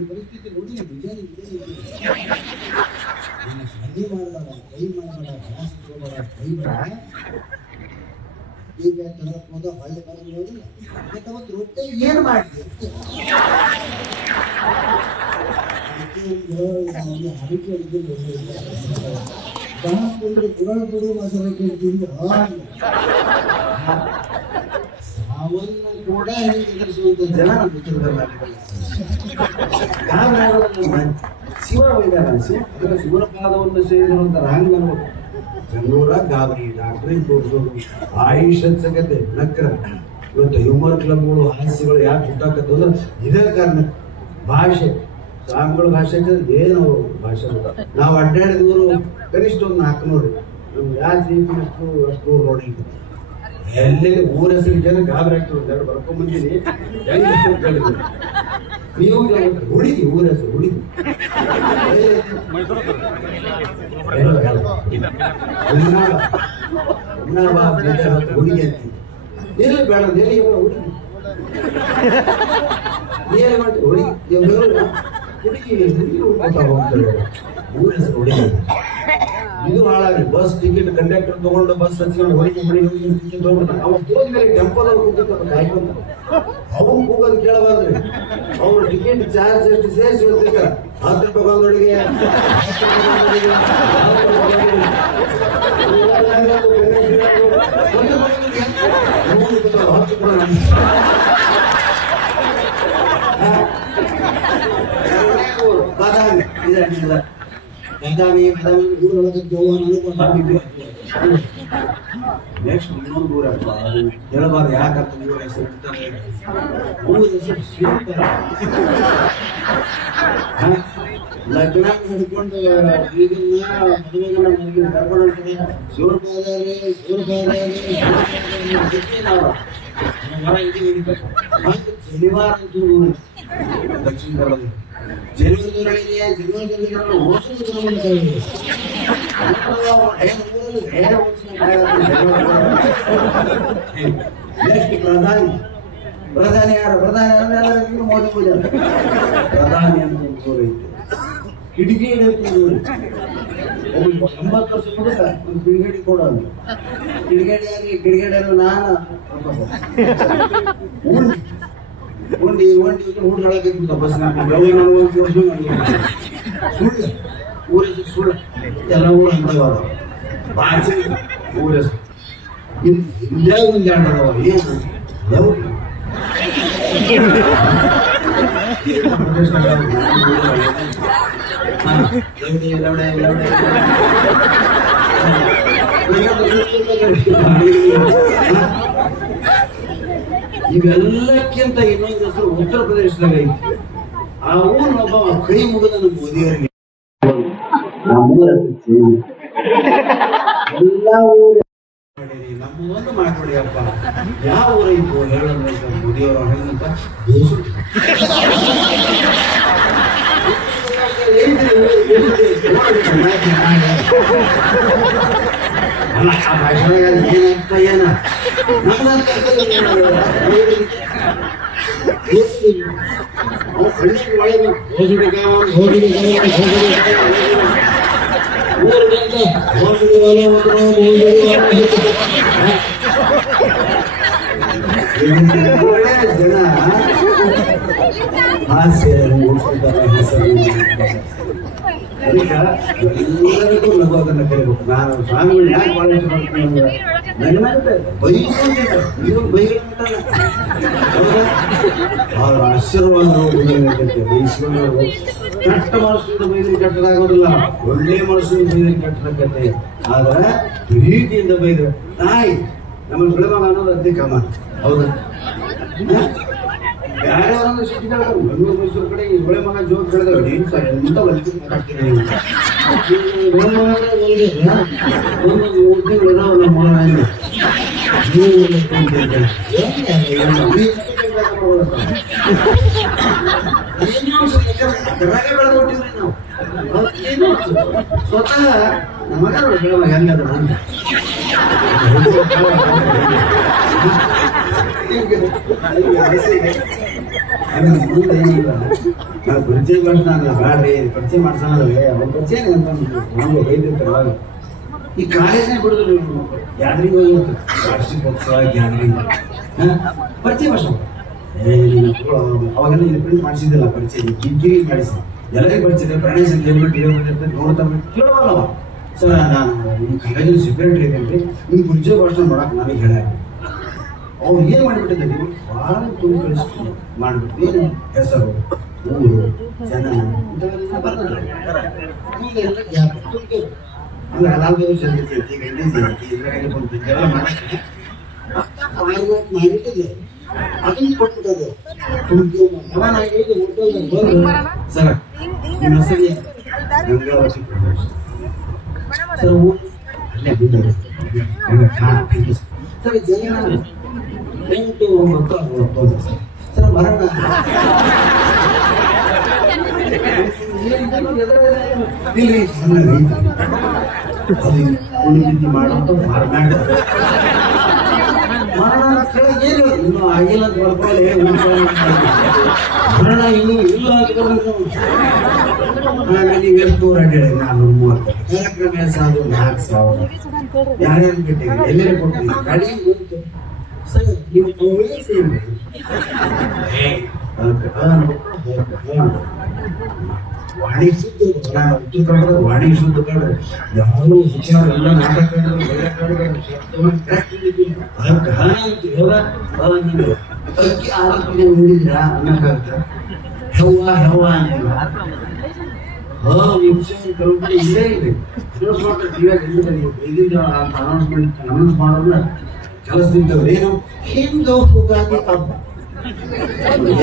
ಪರಿಸ್ಥಿತಿ ನೋಡಿ ಸಂಧಿ ಮಾಡಬೇಡ, ಕೈ ಮಾಡಬೇಡ, ಗ್ಯಾಸ್ ಹೋಗಬೇಡ, ಕೈ ಬೇಡ. ಈಗ ತರಕ್ ಹೋದ ಹೊಳ್ಳೆ ಬರೋದಿಲ್ಲ. ಅವತ್ತು ರೊಟ್ಟಿ ಏನ್ ಮಾಡಿದೆ ಹರಿಕೆ ಬಿಡು ಮಸಾಲೆ ಕೇಳ್ತಿದ್ದು ಸಾವನ್ನ ಕೂಡ ಎದುರಿಸುವಂತ ಜನ ಶಿವ ವೈದ್ಯರ ಅದಕ್ಕೆ ಶಿವನ ಪಾದವನ್ನು ಸೇರಿರುವಂತ ಹಂಗ ಬೆಂಗಳೂರಾಗ ಗಾಬರಿ ಡಾಕ್ಟ್ರಿಗೆ ತೋರಿಸೋದು, ಆಯುಷ್ ಹಚ್ಚಕತೆ ನಕ್ರ. ಇವತ್ತು ಹ್ಯೂಮರ್ ಕ್ಲಬ್ಗಳು ಹಾಸ್ಯಗಳು ಯಾಕೆ ಹುಟ್ಟಾಕತ್ತಂದ್ರೆ ಇದೇ ಕಾರಣ. ಭಾಷೆ ಸಾಂಗಳ ಭಾಷೆ ಏನು ಭಾಷೆ ನಾವು ಅಡ್ಡಾಡಿದವರು ಕನಿಷ್ಠ ಒಂದು 400 ನಮ್ಗೆ ಯಾಕೆ ಅಷ್ಟು ನೋಡಿ ಎಲ್ಲಿ ಊರ ಹೆಸರು ಜನ ಗಾಬರಿ ಆಗ್ತದೆ. 2 ಬರ್ಕೊಂಡ್ಬಂದಿನಿ ಹೇಳಿದ್ರು ನೀವು ಹುಡುಗಿ ಊರ ಹೆಸರು ಹುಡುಗಿ ಹುಡುಗಿ ಅಂತ ಎಲ್ಲಿ ಬೇಡ ಎಲ್ಲಿ ಹುಡುಗಿ ಏನ್ ಮಾಡ್ತೀವಿ ಹುಡುಗಿ ಹುಡುಗಿ ಹೋಗ್ತಾರೆ ಊರ ಹೆಸರು ಹುಡುಗಿ. ಇದು ಹಾಳಾಗಿ ಬಸ್ ಟಿಕೆಟ್ ಕಂಡಕ್ಟರ್ ತಗೊಂಡು ಬಸ್ ಹಚ್ಕೊಂಡು ಹೊರಗೆ ಟಿಕೆಟ್ ತಗೊಂಡ್ಬಿಡ್ತಾನೆ. ಅವ ಹೋದ್ಮೇಲೆ ಟೆಂಪೋದಲ್ಲಿ ಕೂತಿರ್ತಾನೆ ಕಾಯ್ಕೊಂತ. ಅವ್ನು ಕೂಗೋದು ಕೇಳಬಾರ್ದ್ರಿ. ಅವ್ರು ಟಿಕೆಟ್ ಚಾರ್ಜ್ ಎಷ್ಟು ಸೇರಿಸಿ ಹೇಳ್ತಿರ್ತಾರೆ. 10 ರೂಪಾಯಿ ಬಂದೊಳಗೆ ಬೆಳಗಾವಿ ಊರೊಳಗೆ ನೆಕ್ಸ್ಟ್ ಇನ್ನೊಂದು ಊರ ಹೇಳಬಾರ್ದು ಯಾಕಂತ ಊರ ಹೆಸರು ಊರ ಹೆಸರು ಲಗ್ನ ಹಿಡ್ಕೊಂಡು ಈಗಿನ ಮದುವೆಗಳ ಮನೆಗೆ ಕರ್ಕೊಂಡು ಹೋಗ್ತಾರೆ. ಶಿವಪಾದಾರಿ ನಾವು ಮರ ಇದೀವಿ. ಶನಿವಾರ ಅಂತೂ ದಕ್ಷಿಣ ಕನ್ನಡ ಜನ್ಮದಲ್ಲಿ ಪ್ರಧಾನಿ ಯಾರು? ಪ್ರಧಾನಿ ಮೋದಿ ಪೂಜೆ ಪ್ರಧಾನಿ ಅಂತ ಐತೆ. ಕಿಡಿಗೇಡಿ ಅಂತ 80 ವರ್ಷ ಮುದುಕ ಒಂದು ಕಿಡಿಗೇಡಿ ಕೊಡೋದು. ಕಿಡಿಗೇಡಿಯಾಗಿ ಕಿಡಿಗೇಡಿಯನ್ನು ನಾನು ಉಂಡಿ ಊಟೊಳಗೆ ಬಸ್ ಸುಳ್ಳು ಊರ ಹೆಸರು ಸುಳ್ಳು. ಎಲ್ಲ ಊರು ಅಂತವಾದ ಭಾಷೆ ಊರ ಹೆಸರು ಇಂಡಿಯಾ ಒಂದು ಆಡೋದವ ಏನು ಲೌಡಿ ಇವೆಲ್ಲಕ್ಕಿಂತ ಇನ್ನೊಂದು ಹೆಸರು ಉತ್ತರ ಪ್ರದೇಶದಾಗ ಐತಿ. ಆ ಊರಿನೊಬ್ಬ ಕೈ ಮುಗಿದ ನಮ್ಮ ಮೋದಿಯವರಿಗೆ ಎಲ್ಲ ಊರು ನಮ್ಮದೊಂದು ಮಾಡ್ಕೊಡಿ ಅಪ್ಪ. ಯಾವ ಊರೈತು ಹೇಳೋದ್ರೈತ ಮೋದಿಯವರು ಹೇಳಂತ ಅಲ್ಲ ಆ ಭಾಷೆದಾಗ ಏನಾಗ್ತಾ ಏನ ನಮ್ದಂತ ಜನ ಹಾಸ್ಯ ಎಲ್ಲರಿಗೂ ನಗೋದನ್ನ ಕರಿಬೇಕು. ನಾನು ಸ್ವಾಮಿಗಳು ಯಾಕೆ ಭಾಳ ಇಷ್ಟ ಮಾಡ್ತೀನಿ ಅಂದ್ರೆ ನನ್ನ ಅವ್ರ ಆಶೀರ್ವಾದ ಬೈಸ್ಕೊಂಡು ಕೆಟ್ಟ ಮನಸ್ಸಿಂದ ಬೈದ್ರೆ ಕೆಟ್ಟದಾಗೋದಿಲ್ಲ, ಒಳ್ಳೆ ಮನಸ್ಸಿಂದ ಬೈದ್ರೆ ಕೆಟ್ಟದಾಗತ್ತೆ. ಆದ್ರೆ ಪ್ರೀತಿಯಿಂದ ಬೈದ್ರೆ ತಾಯಿ ನಮ್ಮ ಬೆಳೆಮಗ ಅನ್ನೋದು ಅದೇ ಕಮ. ಹೌದಾ? ಯಾರ್ಯಾರು ಸಿಕ್ಕಿದಾಗ ಬೆಂಗಳೂರು ಮೈಸೂರು ಕಡೆ ಈ ಬೆಳೆ ಮಗ ಜೋಕ್ ಬೆಳೆದ ಎಂತ ಹಾಕ್ತೀನಿ. ಒಂದು 3 ತಿಂಗಳು ನಮ್ಮ ಬೆಳೆದು ಹುಟ್ಟಿದ್ರಿ ನಾವು. ಸ್ವತಃ ನಮಗ ಬೆಳೆ ಮಗ ಹೆಂಗದ ಮುಂದೆ ಏನಿಲ್ಲ. ನಾವು ಪರಿಚಯ ಭಾಷಣ ಬ್ಯಾಡ್ರಿ ಪರಿಚಯ ಮಾಡ್ಸೋಣಲ್ಲೇ ಅವ್ರ ಪರಿಚಯ ನಮ್ಗೆ ಬೈದಿರ್ತಾರೆ. ಅವಾಗ ಈ ಕಾಲೇಜ್ನಾಗ ಬಿಡುದ್ರು ಗ್ಯಾದರಿಂಗ್ ಹೋಗಿರ್ತಾರೆ, ವಾರ್ಷಿಕೋತ್ಸವ ಗ್ಯಾದರಿಂಗ್ ಪರಿಚಯ ಭಾಷಣ. ಅವಾಗೆಲ್ಲ ಇಲ್ಲಿ ಪ್ರಿಂಟ್ ಮಾಡಿಸಿದ್ದಿಲ್ಲ ಪರಿಚಯ, ಕಿರಿಕಿರಿ ಮಾಡಿಸಿ ಎಲ್ಲರಿಗೂ ಪರಿಚಯ. ಪ್ರಾಣೇಶ್ ಅಂತ ಹೇಳ್ಬಿಟ್ಟು ನೋಡ್ತಾ ಕೇಳೋಲ್ಲ. ಸರ್ ನಾನು ಈ ಕಾಲೇಜಲ್ಲಿ ಸೆಕ್ರೆಟರಿ ಇದ್ದೇನೆ, ನಿಮ್ಗೆ ಪರಿಚಯ ಭಾಷಣ ಮಾಡಕ್ಕೆ ನನಗೆ ಹೇಳ. ಅವ್ರು ಏನ್ ಮಾಡ್ಬಿಟ್ಟಿದ್ದೆ ನೀವು ಭಾಳ ತುಂಬ ಕಳಿಸ್ಕೊಂಡು ಮಾಡ್ಬಿಟ್ಟು ಏನು ಹೆಸರು ಊರು ಜನ ಬರ್ತಾರೆ. ಅಂದ್ರೆ ಅದಾದ್ರೂ ಮಾಡಿಟ್ಟಿದ್ದೆ ಅದನ್ನ ಕೊಟ್ಬಿಟ್ಟದೆ. ಸರ್ ನಿಮ್ಮ ಹೆಸರು ಗಂಗಾವತಿ ಸರ್ ಊರು ಅಲ್ಲೇ ಬಿದ್ದರು ಸರ್. ಜನ 8, 9, 10 ಸರ್ ಮರಣ ಇಲ್ಲಿ ಸಣ್ಣ ರೈತ ಅದು ಉಳಿದಿ ಮಾಡುವಂತ ಮಾರ್ನಾಡ ಮರಣ ಏನು ಇನ್ನೂ ಆಗಿಲ್ಲ ಅಂತ ಬರ್ಕೊಳ್ಳಿ. ಮರಣ ಇನ್ನೂ ಇಲ್ಲ ನೀವು ಎಷ್ಟು ಅಡ್ಡಾಡಿ 430 ಕಾರ್ಯಕ್ರಮ ಸಾಧು 4,000 ಯಾರ್ಯಾರು ಬಿಟ್ಟಿರಿ ಎಲ್ಲರೂ ಕೊಟ್ಟಿರಿ ಗಾಡಿ ಬಂತು ಸರ್. ನೀವು ವಾಣಿ ಶುದ್ಧ ಉತ್ತರ ಕನ್ನಡ ವಾಣಿ ಶುದ್ಧ ಕನ್ನಡ ಯಾರು ವಿಚಾರ ಎಲ್ಲ ನಾಟಕ ಅಕ್ಕಿ ಆರೋಗ್ಯ ಹೊಂದಿದ್ರ ಅನ್ನಕ್ಕಾಗತ್ತ ಹೆವ್ವ ಹೆವ್ವ ಅಂತಿಲ್ಲ. ವಿಷಯ ಕಲ್ಪನೆ ಇದೇ ಇದೆ. ಅನೌನ್ಸ್ ಮಾಡೋದ್ರ ಕೆಲಸದಿದ್ದವ್ರು ಏನು ಹಿಂದೂ ಉಗಾದಿ ಹಬ್ಬ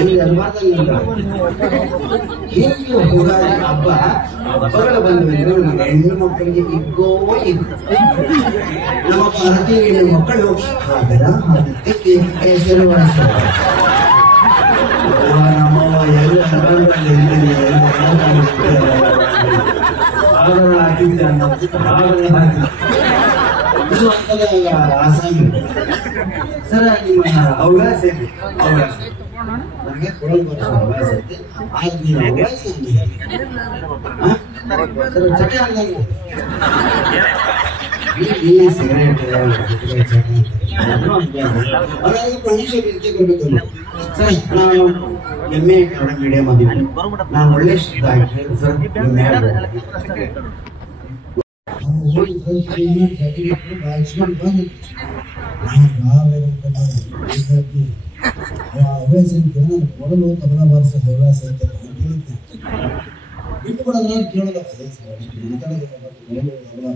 ಎಲ್ಲಿ ಅನ್ಬಾರ್ದಲ್ಲಿ ಏನು ಯುಗಾದಿ ಹಬ್ಬ ಹಬ್ಬಗಳು ಬಂದ್ಮೇಲೆ ಹೆಣ್ಣು ಮಕ್ಕಳಿಗೆ ಇಗ್ಗೋ ಇದು ನಮ್ಮ ಭಾರತೀಯ ಹೆಣ್ಣು ಮಕ್ಕಳು ಅದರ ಅದಕ್ಕೆ ಹೆಸರು ನಮ್ಮವ್ವ ಎಲ್ಲ ಆಗರ ಹಾಕಿದ್ದೆ ಆಗರ ಹಾಕಿ ಇದು ಆಸಾಮಿ ಸರ್ ನಿಮ್ಮ ಹವ್ಯಾಸ ಏನು ಹವ್ಯಾಸ ನನಗೆ ಕೊಡಲು ಬರೋ ಹವ್ಯಾಸ ಐತೆ ಆದ್ರೆ ನೀವು ಹವ್ಯಾಸ ಸರ್ ಚಟ ಆಗಲ್ಲ ಈ ಸಿಗರೇಟ್ ಅದಾಗಿ ಪ್ರಾಣಿಷ ಬೆಂಕಿ ಕೊಡ್ಬೇಕಲ್ಲ ಸರ್ ನಾವು MA ಕನ್ನಡ ಮೀಡಿಯಂ ಆಗಿದ್ವಿ ನಾವು ಒಳ್ಳೆ ಶಬ್ದ ಆಗಿ ಸರ್ ಹವ್ಯಾಸ ಕೊಡಲು ತಬಲ ಬಾರಿಸೋ ಹವ್ಯಾಸ ಐತೆ ಬಿಟ್ಟು ಕೂಡ ನಾನು ಕೇಳೋದು ತಬಲ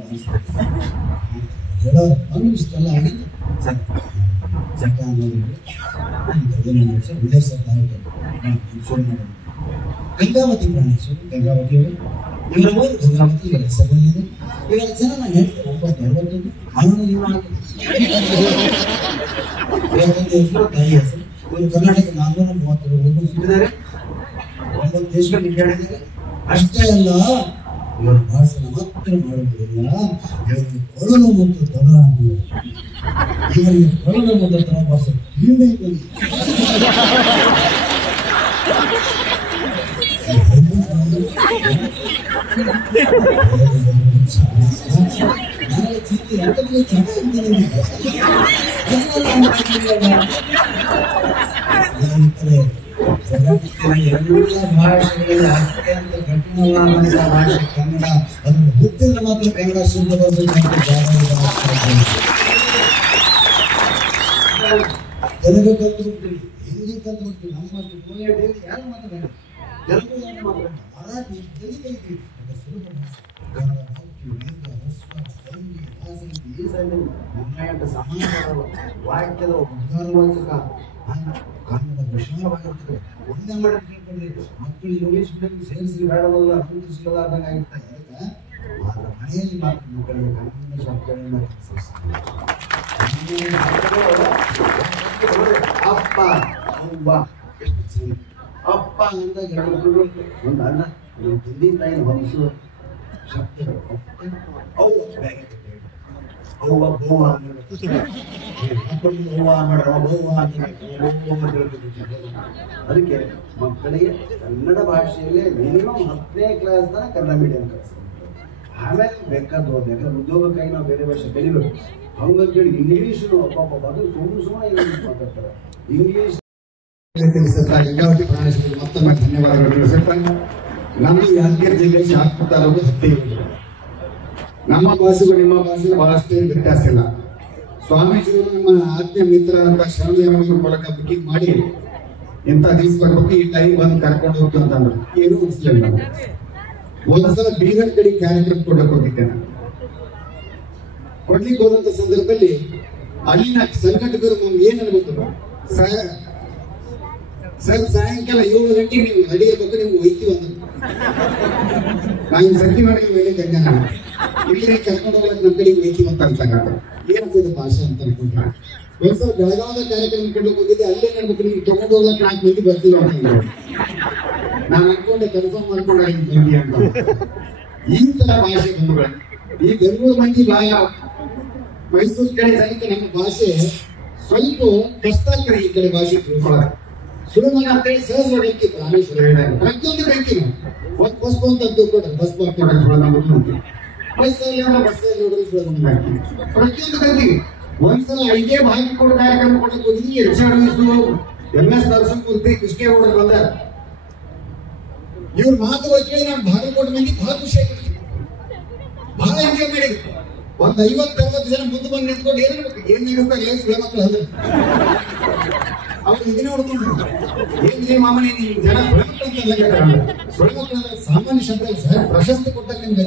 ಬಾರಿಸ್ಬೇಕು ಹೇಳೋದು ನಮ್ಗೆ ಇಷ್ಟೆಲ್ಲ ಆಗಿದ್ದು ಚಟ ಅನ್ನೋದು ಏನೇನು ವಿದೇಶ ಶುರು ಮಾಡೋದು ಗಂಗಾವತಿ ಪ್ರಾಣೇಶ್ವರಿ ಗಂಗಾವತಿ ಇವರ ಊರು ಗಂಗಾವತಿ ಇವರ ಹೆಸರಿದೆ ಇವರ ಜನ ನಾನು ಹೇಳ್ತೀನಿ 961 ಅವನು ಹೆಸರು ತಾಯಿ ಹೆಸರು ಇವರು ಕರ್ನಾಟಕ 432 ಸುತ್ತಿದ್ದಾರೆ 9 ದೇಶಗಳಲ್ಲಿ ಹೇಳಿದ್ದಾರೆ ಅಷ್ಟೇ ಅಲ್ಲ ಇವರು ಭಾಷಣ ಮಾತ್ರ ಮಾಡುವುದಿಲ್ಲ ಇವರಿಗೆ ಕೊಡಲು ಮತ್ತು ತಬಲ ಇವರಿಗೆ ಕೊಡಲು ಮತ್ತು ತಬಲ ಭಾಷೆ ಹಿಂದೆ ಎಲ್ಲ ಭಾಷೆಗಳಲ್ಲಿ ಅತ್ಯಂತ ಕಠಿಣವಾದಂತಹ ಭಾಷೆ ಕನ್ನಡ. ಅದನ್ನು ಗೊತ್ತಿಲ್ಲ ಮಾತ್ರ ಕನ್ನಡ ಶುದ್ಧ ಬರಬೇಕು ತೆಲುಗು ಕಲ್ತ್ಬಿಡ್ತೀವಿ, ಹಿಂದಿ ಕಲ್ತ್ಬಿಡ್ತೀವಿ, ನಮ್ಮಷ್ಟು ಫ್ಲೂಯೆಂಟ್ ಯಾರು ಮಾತಾಡೋಣ, ತೆಲುಗು ಮಾತಾಡೋಣ, ಮರಾಠಿ ತೆಲುಗೈತಿ ಸುಲಭ ಕನ್ನಡ ಸಮಾನ ವಾಕ್ಯದ ಉದ್ಗಾರವಾಚಕ ಕನ್ನಡ ವಿಶಾಲವಾಗಿರ್ತದೆ. ಒಂದೇ ಮಾಡಿ ತಿಳ್ಕೊಂಡ್ರಿ ಮಕ್ಕಳು ಇಂಗ್ಲೀಷ್ ಮೀಡಿಯಂ ಸೇರಿಸಿ ಬೇಡವಲ್ಲ ಅನುಕರಿಸಲಾರ್ದಂಗೆ ಆಗಿರ್ತಾ ಇದಕ್ಕೆ ಮಾತ್ರ ಮನೆಯಲ್ಲಿ ಮಾತ್ರ ಮಕ್ಕಳಿಗೆ ಕನ್ನಡ ಶಬ್ದಗಳನ್ನ ಅಪ್ಪ ಅವ್ವ ಎಷ್ಟು ಚಂದ ಅಪ್ಪ ಅಂದಾಗ ಹೆಣ್ಮಕ್ಳು ಒಂದು ಅನ್ನ ನಮ್ಮ ತಂದೆ ತಾಯಿನ ಹೊಲಿಸುವ ಶಬ್ದಗಳು ಅವ್ವ ಅವ್ವ ಬೋವ ಅದಕ್ಕೆ ಮಕ್ಕಳಿಗೆ ಕನ್ನಡ ಭಾಷೆಯಲ್ಲೇ ಮಿನಿಮಮ್ 10ನೇ ಕ್ಲಾಸ್ ತನಕ ಕನ್ನಡ ಮೀಡಿಯಂ ಕಲಿಸ್ಬೇಕು. ಆಮೇಲೆ ಬೇಕಾದ ಹೋದ ಯಾಕಂದ್ರೆ ಉದ್ಯೋಗಕ್ಕಾಗಿ ನಾವು ಬೇರೆ ಭಾಷೆ ಕಲಿಬೇಕು. ಹಂಗಂತೇಳಿ ಇಂಗ್ಲೀಷು ಅಪ್ಪ ಅದು ಸುಮ್ಮನೆ ಇಂಗ್ಲೀಷ್ ಮಾತಾಡ್ತಾರೆ. ಇಂಗ್ಲೀಷ್ ಗಂಗಾವತಿ ಪ್ರಾಣೇಶ್ವರಿ ಮತ್ತೊಮ್ಮೆ ಧನ್ಯವಾದಗಳು ತಿಳಿಸುತ್ತಾ, ನಮ್ಮದು ಯಾದಗಿರಿ ಜಿಲ್ಲೆ ಶಾಸಕ ತಾಲೂಕು ಹತ್ತಿ. ನಮ್ಮ ಭಾಷೆಗೂ ನಿಮ್ಮ ಭಾಷೆಗೂ ಬಹಳಷ್ಟು ವ್ಯತ್ಯಾಸ ಇಲ್ಲ. ಸ್ವಾಮೀಜಿಯವರು ನಮ್ಮ ಆತ್ಮೀಯ ಮಿತ್ರ ಅಂತ ಶರಣರ ಮೂಲಕ ಬುಕಿಂಗ್ ಮಾಡಿ ಇಂಥ ದಿವಸ ಬರ್ಬೇಕು, ಈ ಟೈಮ್ ಬಂದು ಕರ್ಕೊಂಡು ಹೋಗ್ತು ಅಂತಂದ್ರು. ಏನೂ ಅನಿಸ್ಲಿಲ್ಲ. ಒಂದ್ಸಲ ಬೀದರ್ ಕಡೆ ಕಾರ್ಯಕ್ರಮ ಕೊಡಕ್ಕೆ ಹೋಗಿದ್ದೆ. ಕೊಡ್ಲಿಕ್ಕೆ ಹೋದಂತ ಸಂದರ್ಭದಲ್ಲಿ ಅಲ್ಲಿನ ಸಂಘಟಕರು ನಮ್ಗೆ ಏನ್ ಅನ್ಬೇಕು, ಸರ್ ಸಾಯಂಕಾಲ 7 ಗಂಟೆಗೆ ನೀವು ರೆಡಿ ಇರ್ಬೇಕು, ನಿಮ್ಗೆ ಒಯ್ತೀವಿ ಅಂತ. ನಾನು ಸಂಜೆ ಮಾಡಿ ಹೇಳಿದ್ದೆ, ಇಲ್ಲಿ ಕರ್ಕೊಂಡು ಹೋಗ್ಲಿಕ್ಕೆ ನಮ್ಮ ಕಡೆಗೆ ಒಯ್ತೀವಿ ಅಂತ ಅಂತಂದ್ರೆ ಏನಂತ ಭಾಷೆ ಅಂತ ಅನ್ಕೊಂಡ್ರೆ. ಒಂದ್ಸಲ ಬೆಳಗಾವದ ಕಾರ್ಯಕ್ರಮ ಕೊಂಡೋಗಿ ಹೋಗಿದ್ದೆ, ಅಲ್ಲೇ ನಡ್ಬೇಕು ನಿಮ್ಗೆ ತಗೊಂಡು ಹೋಗ್ಲಕ್ಕೆ 4 ಮಂದಿ ಬರ್ತೀವಿ ಅಂತ. ನಾನು ಅನ್ಕೊಂಡೆ ಕನ್ಫರ್ಮ್ ಮಾಡ್ಕೊಂಡೆ ಮಂದಿ ಅಂತ. ಈ ತರ ಭಾಷೆ ಬಂಧುಗಳು ಈ ಬೆಂಗಳೂರು ಮಂದಿ ಮೈಸೂರು ಕಡೆ ಸಹಿತ ನಮ್ಮ ಭಾಷೆ ಸ್ವಲ್ಪ ಕಷ್ಟ ಆಗ್ತದೆ. ಈ ಕಡೆ ಭಾಷೆ ತಿಳ್ಕೊಳ್ಳೋದು ಸುಲಭ ಅಂತೇಳಿ ಸಹಜವಾಗಿ ರಾಮೇಶ್ವರ ಹೇಳಿದಾಗ ಪ್ರತಿಯೊಂದು ಬೆಂಕಿ ಒಂದು ಬಸ್ ಅಂತ ತಿಳ್ಕೊಂಡ್ರೆ ಬಸ್ ನೋಡೋದು ಬಸ್ಸಲ್ಲಿ ನೋಡಿದ್ರೆ ಪ್ರತಿಯೊಂದು ಬೆಂಕಿಗೆ ಒಂದ್ಸಲ 5 ಭಾಗಿ ಕೊಡೋ ಕಾರ್ಯಕ್ರಮ ಕೊಡಕ್ಕೆ ಹೋಗಿದ್ವಿ. MS ನರಸಿಂಹಮೂರ್ತಿ ಕೃಷ್ಣೇಗೌಡರು ಬಂದಾರ. ಇವ್ರ ಮಾತುಗಳು ಕೇಳಿ ನಾವು ಬಾಗಲಕೋಟೆ ಮಂದಿ ಬಹಳ ಖುಷಿ ಆಗಿರ್ತೀವಿ, ಬಹಳ ಎಂಜಾಯ್ ಮಾಡಿದ್ವಿ. ಒಂದು 50-60 ಜನ ಮುಂದೆ ಬಂದು ನಿಂತ್ಕೊಂಡು ಏನ್ ನಿಲ್ಲಿಸ್ತಾರೆ ಸುಳ್ಳ ಮಕ್ಕಳು ಅಂದ್ರೆ ಅವ್ರು ಇದನ್ನೇ ಹೊಡ್ಕೊಂಡ್ರು. ಏನ್ ಮಾಮನಿ ನೀವು ಜನ ಸುಳಮಕ್ಕಳು ಅಂತ ಲೆಕ್ಕ ತಗೊಂಡ್ರೆ ಸುಳಮಕ್ಕಳು ಅಂದ್ರೆ ಸಾಮಾನ್ಯ ಶಬ್ದ ಅಲ್ಲ ಸರ್, ಪ್ರಶಸ್ತಿ ಕೊಟ್ಟಾಗ ನಿಮ್ಗೆ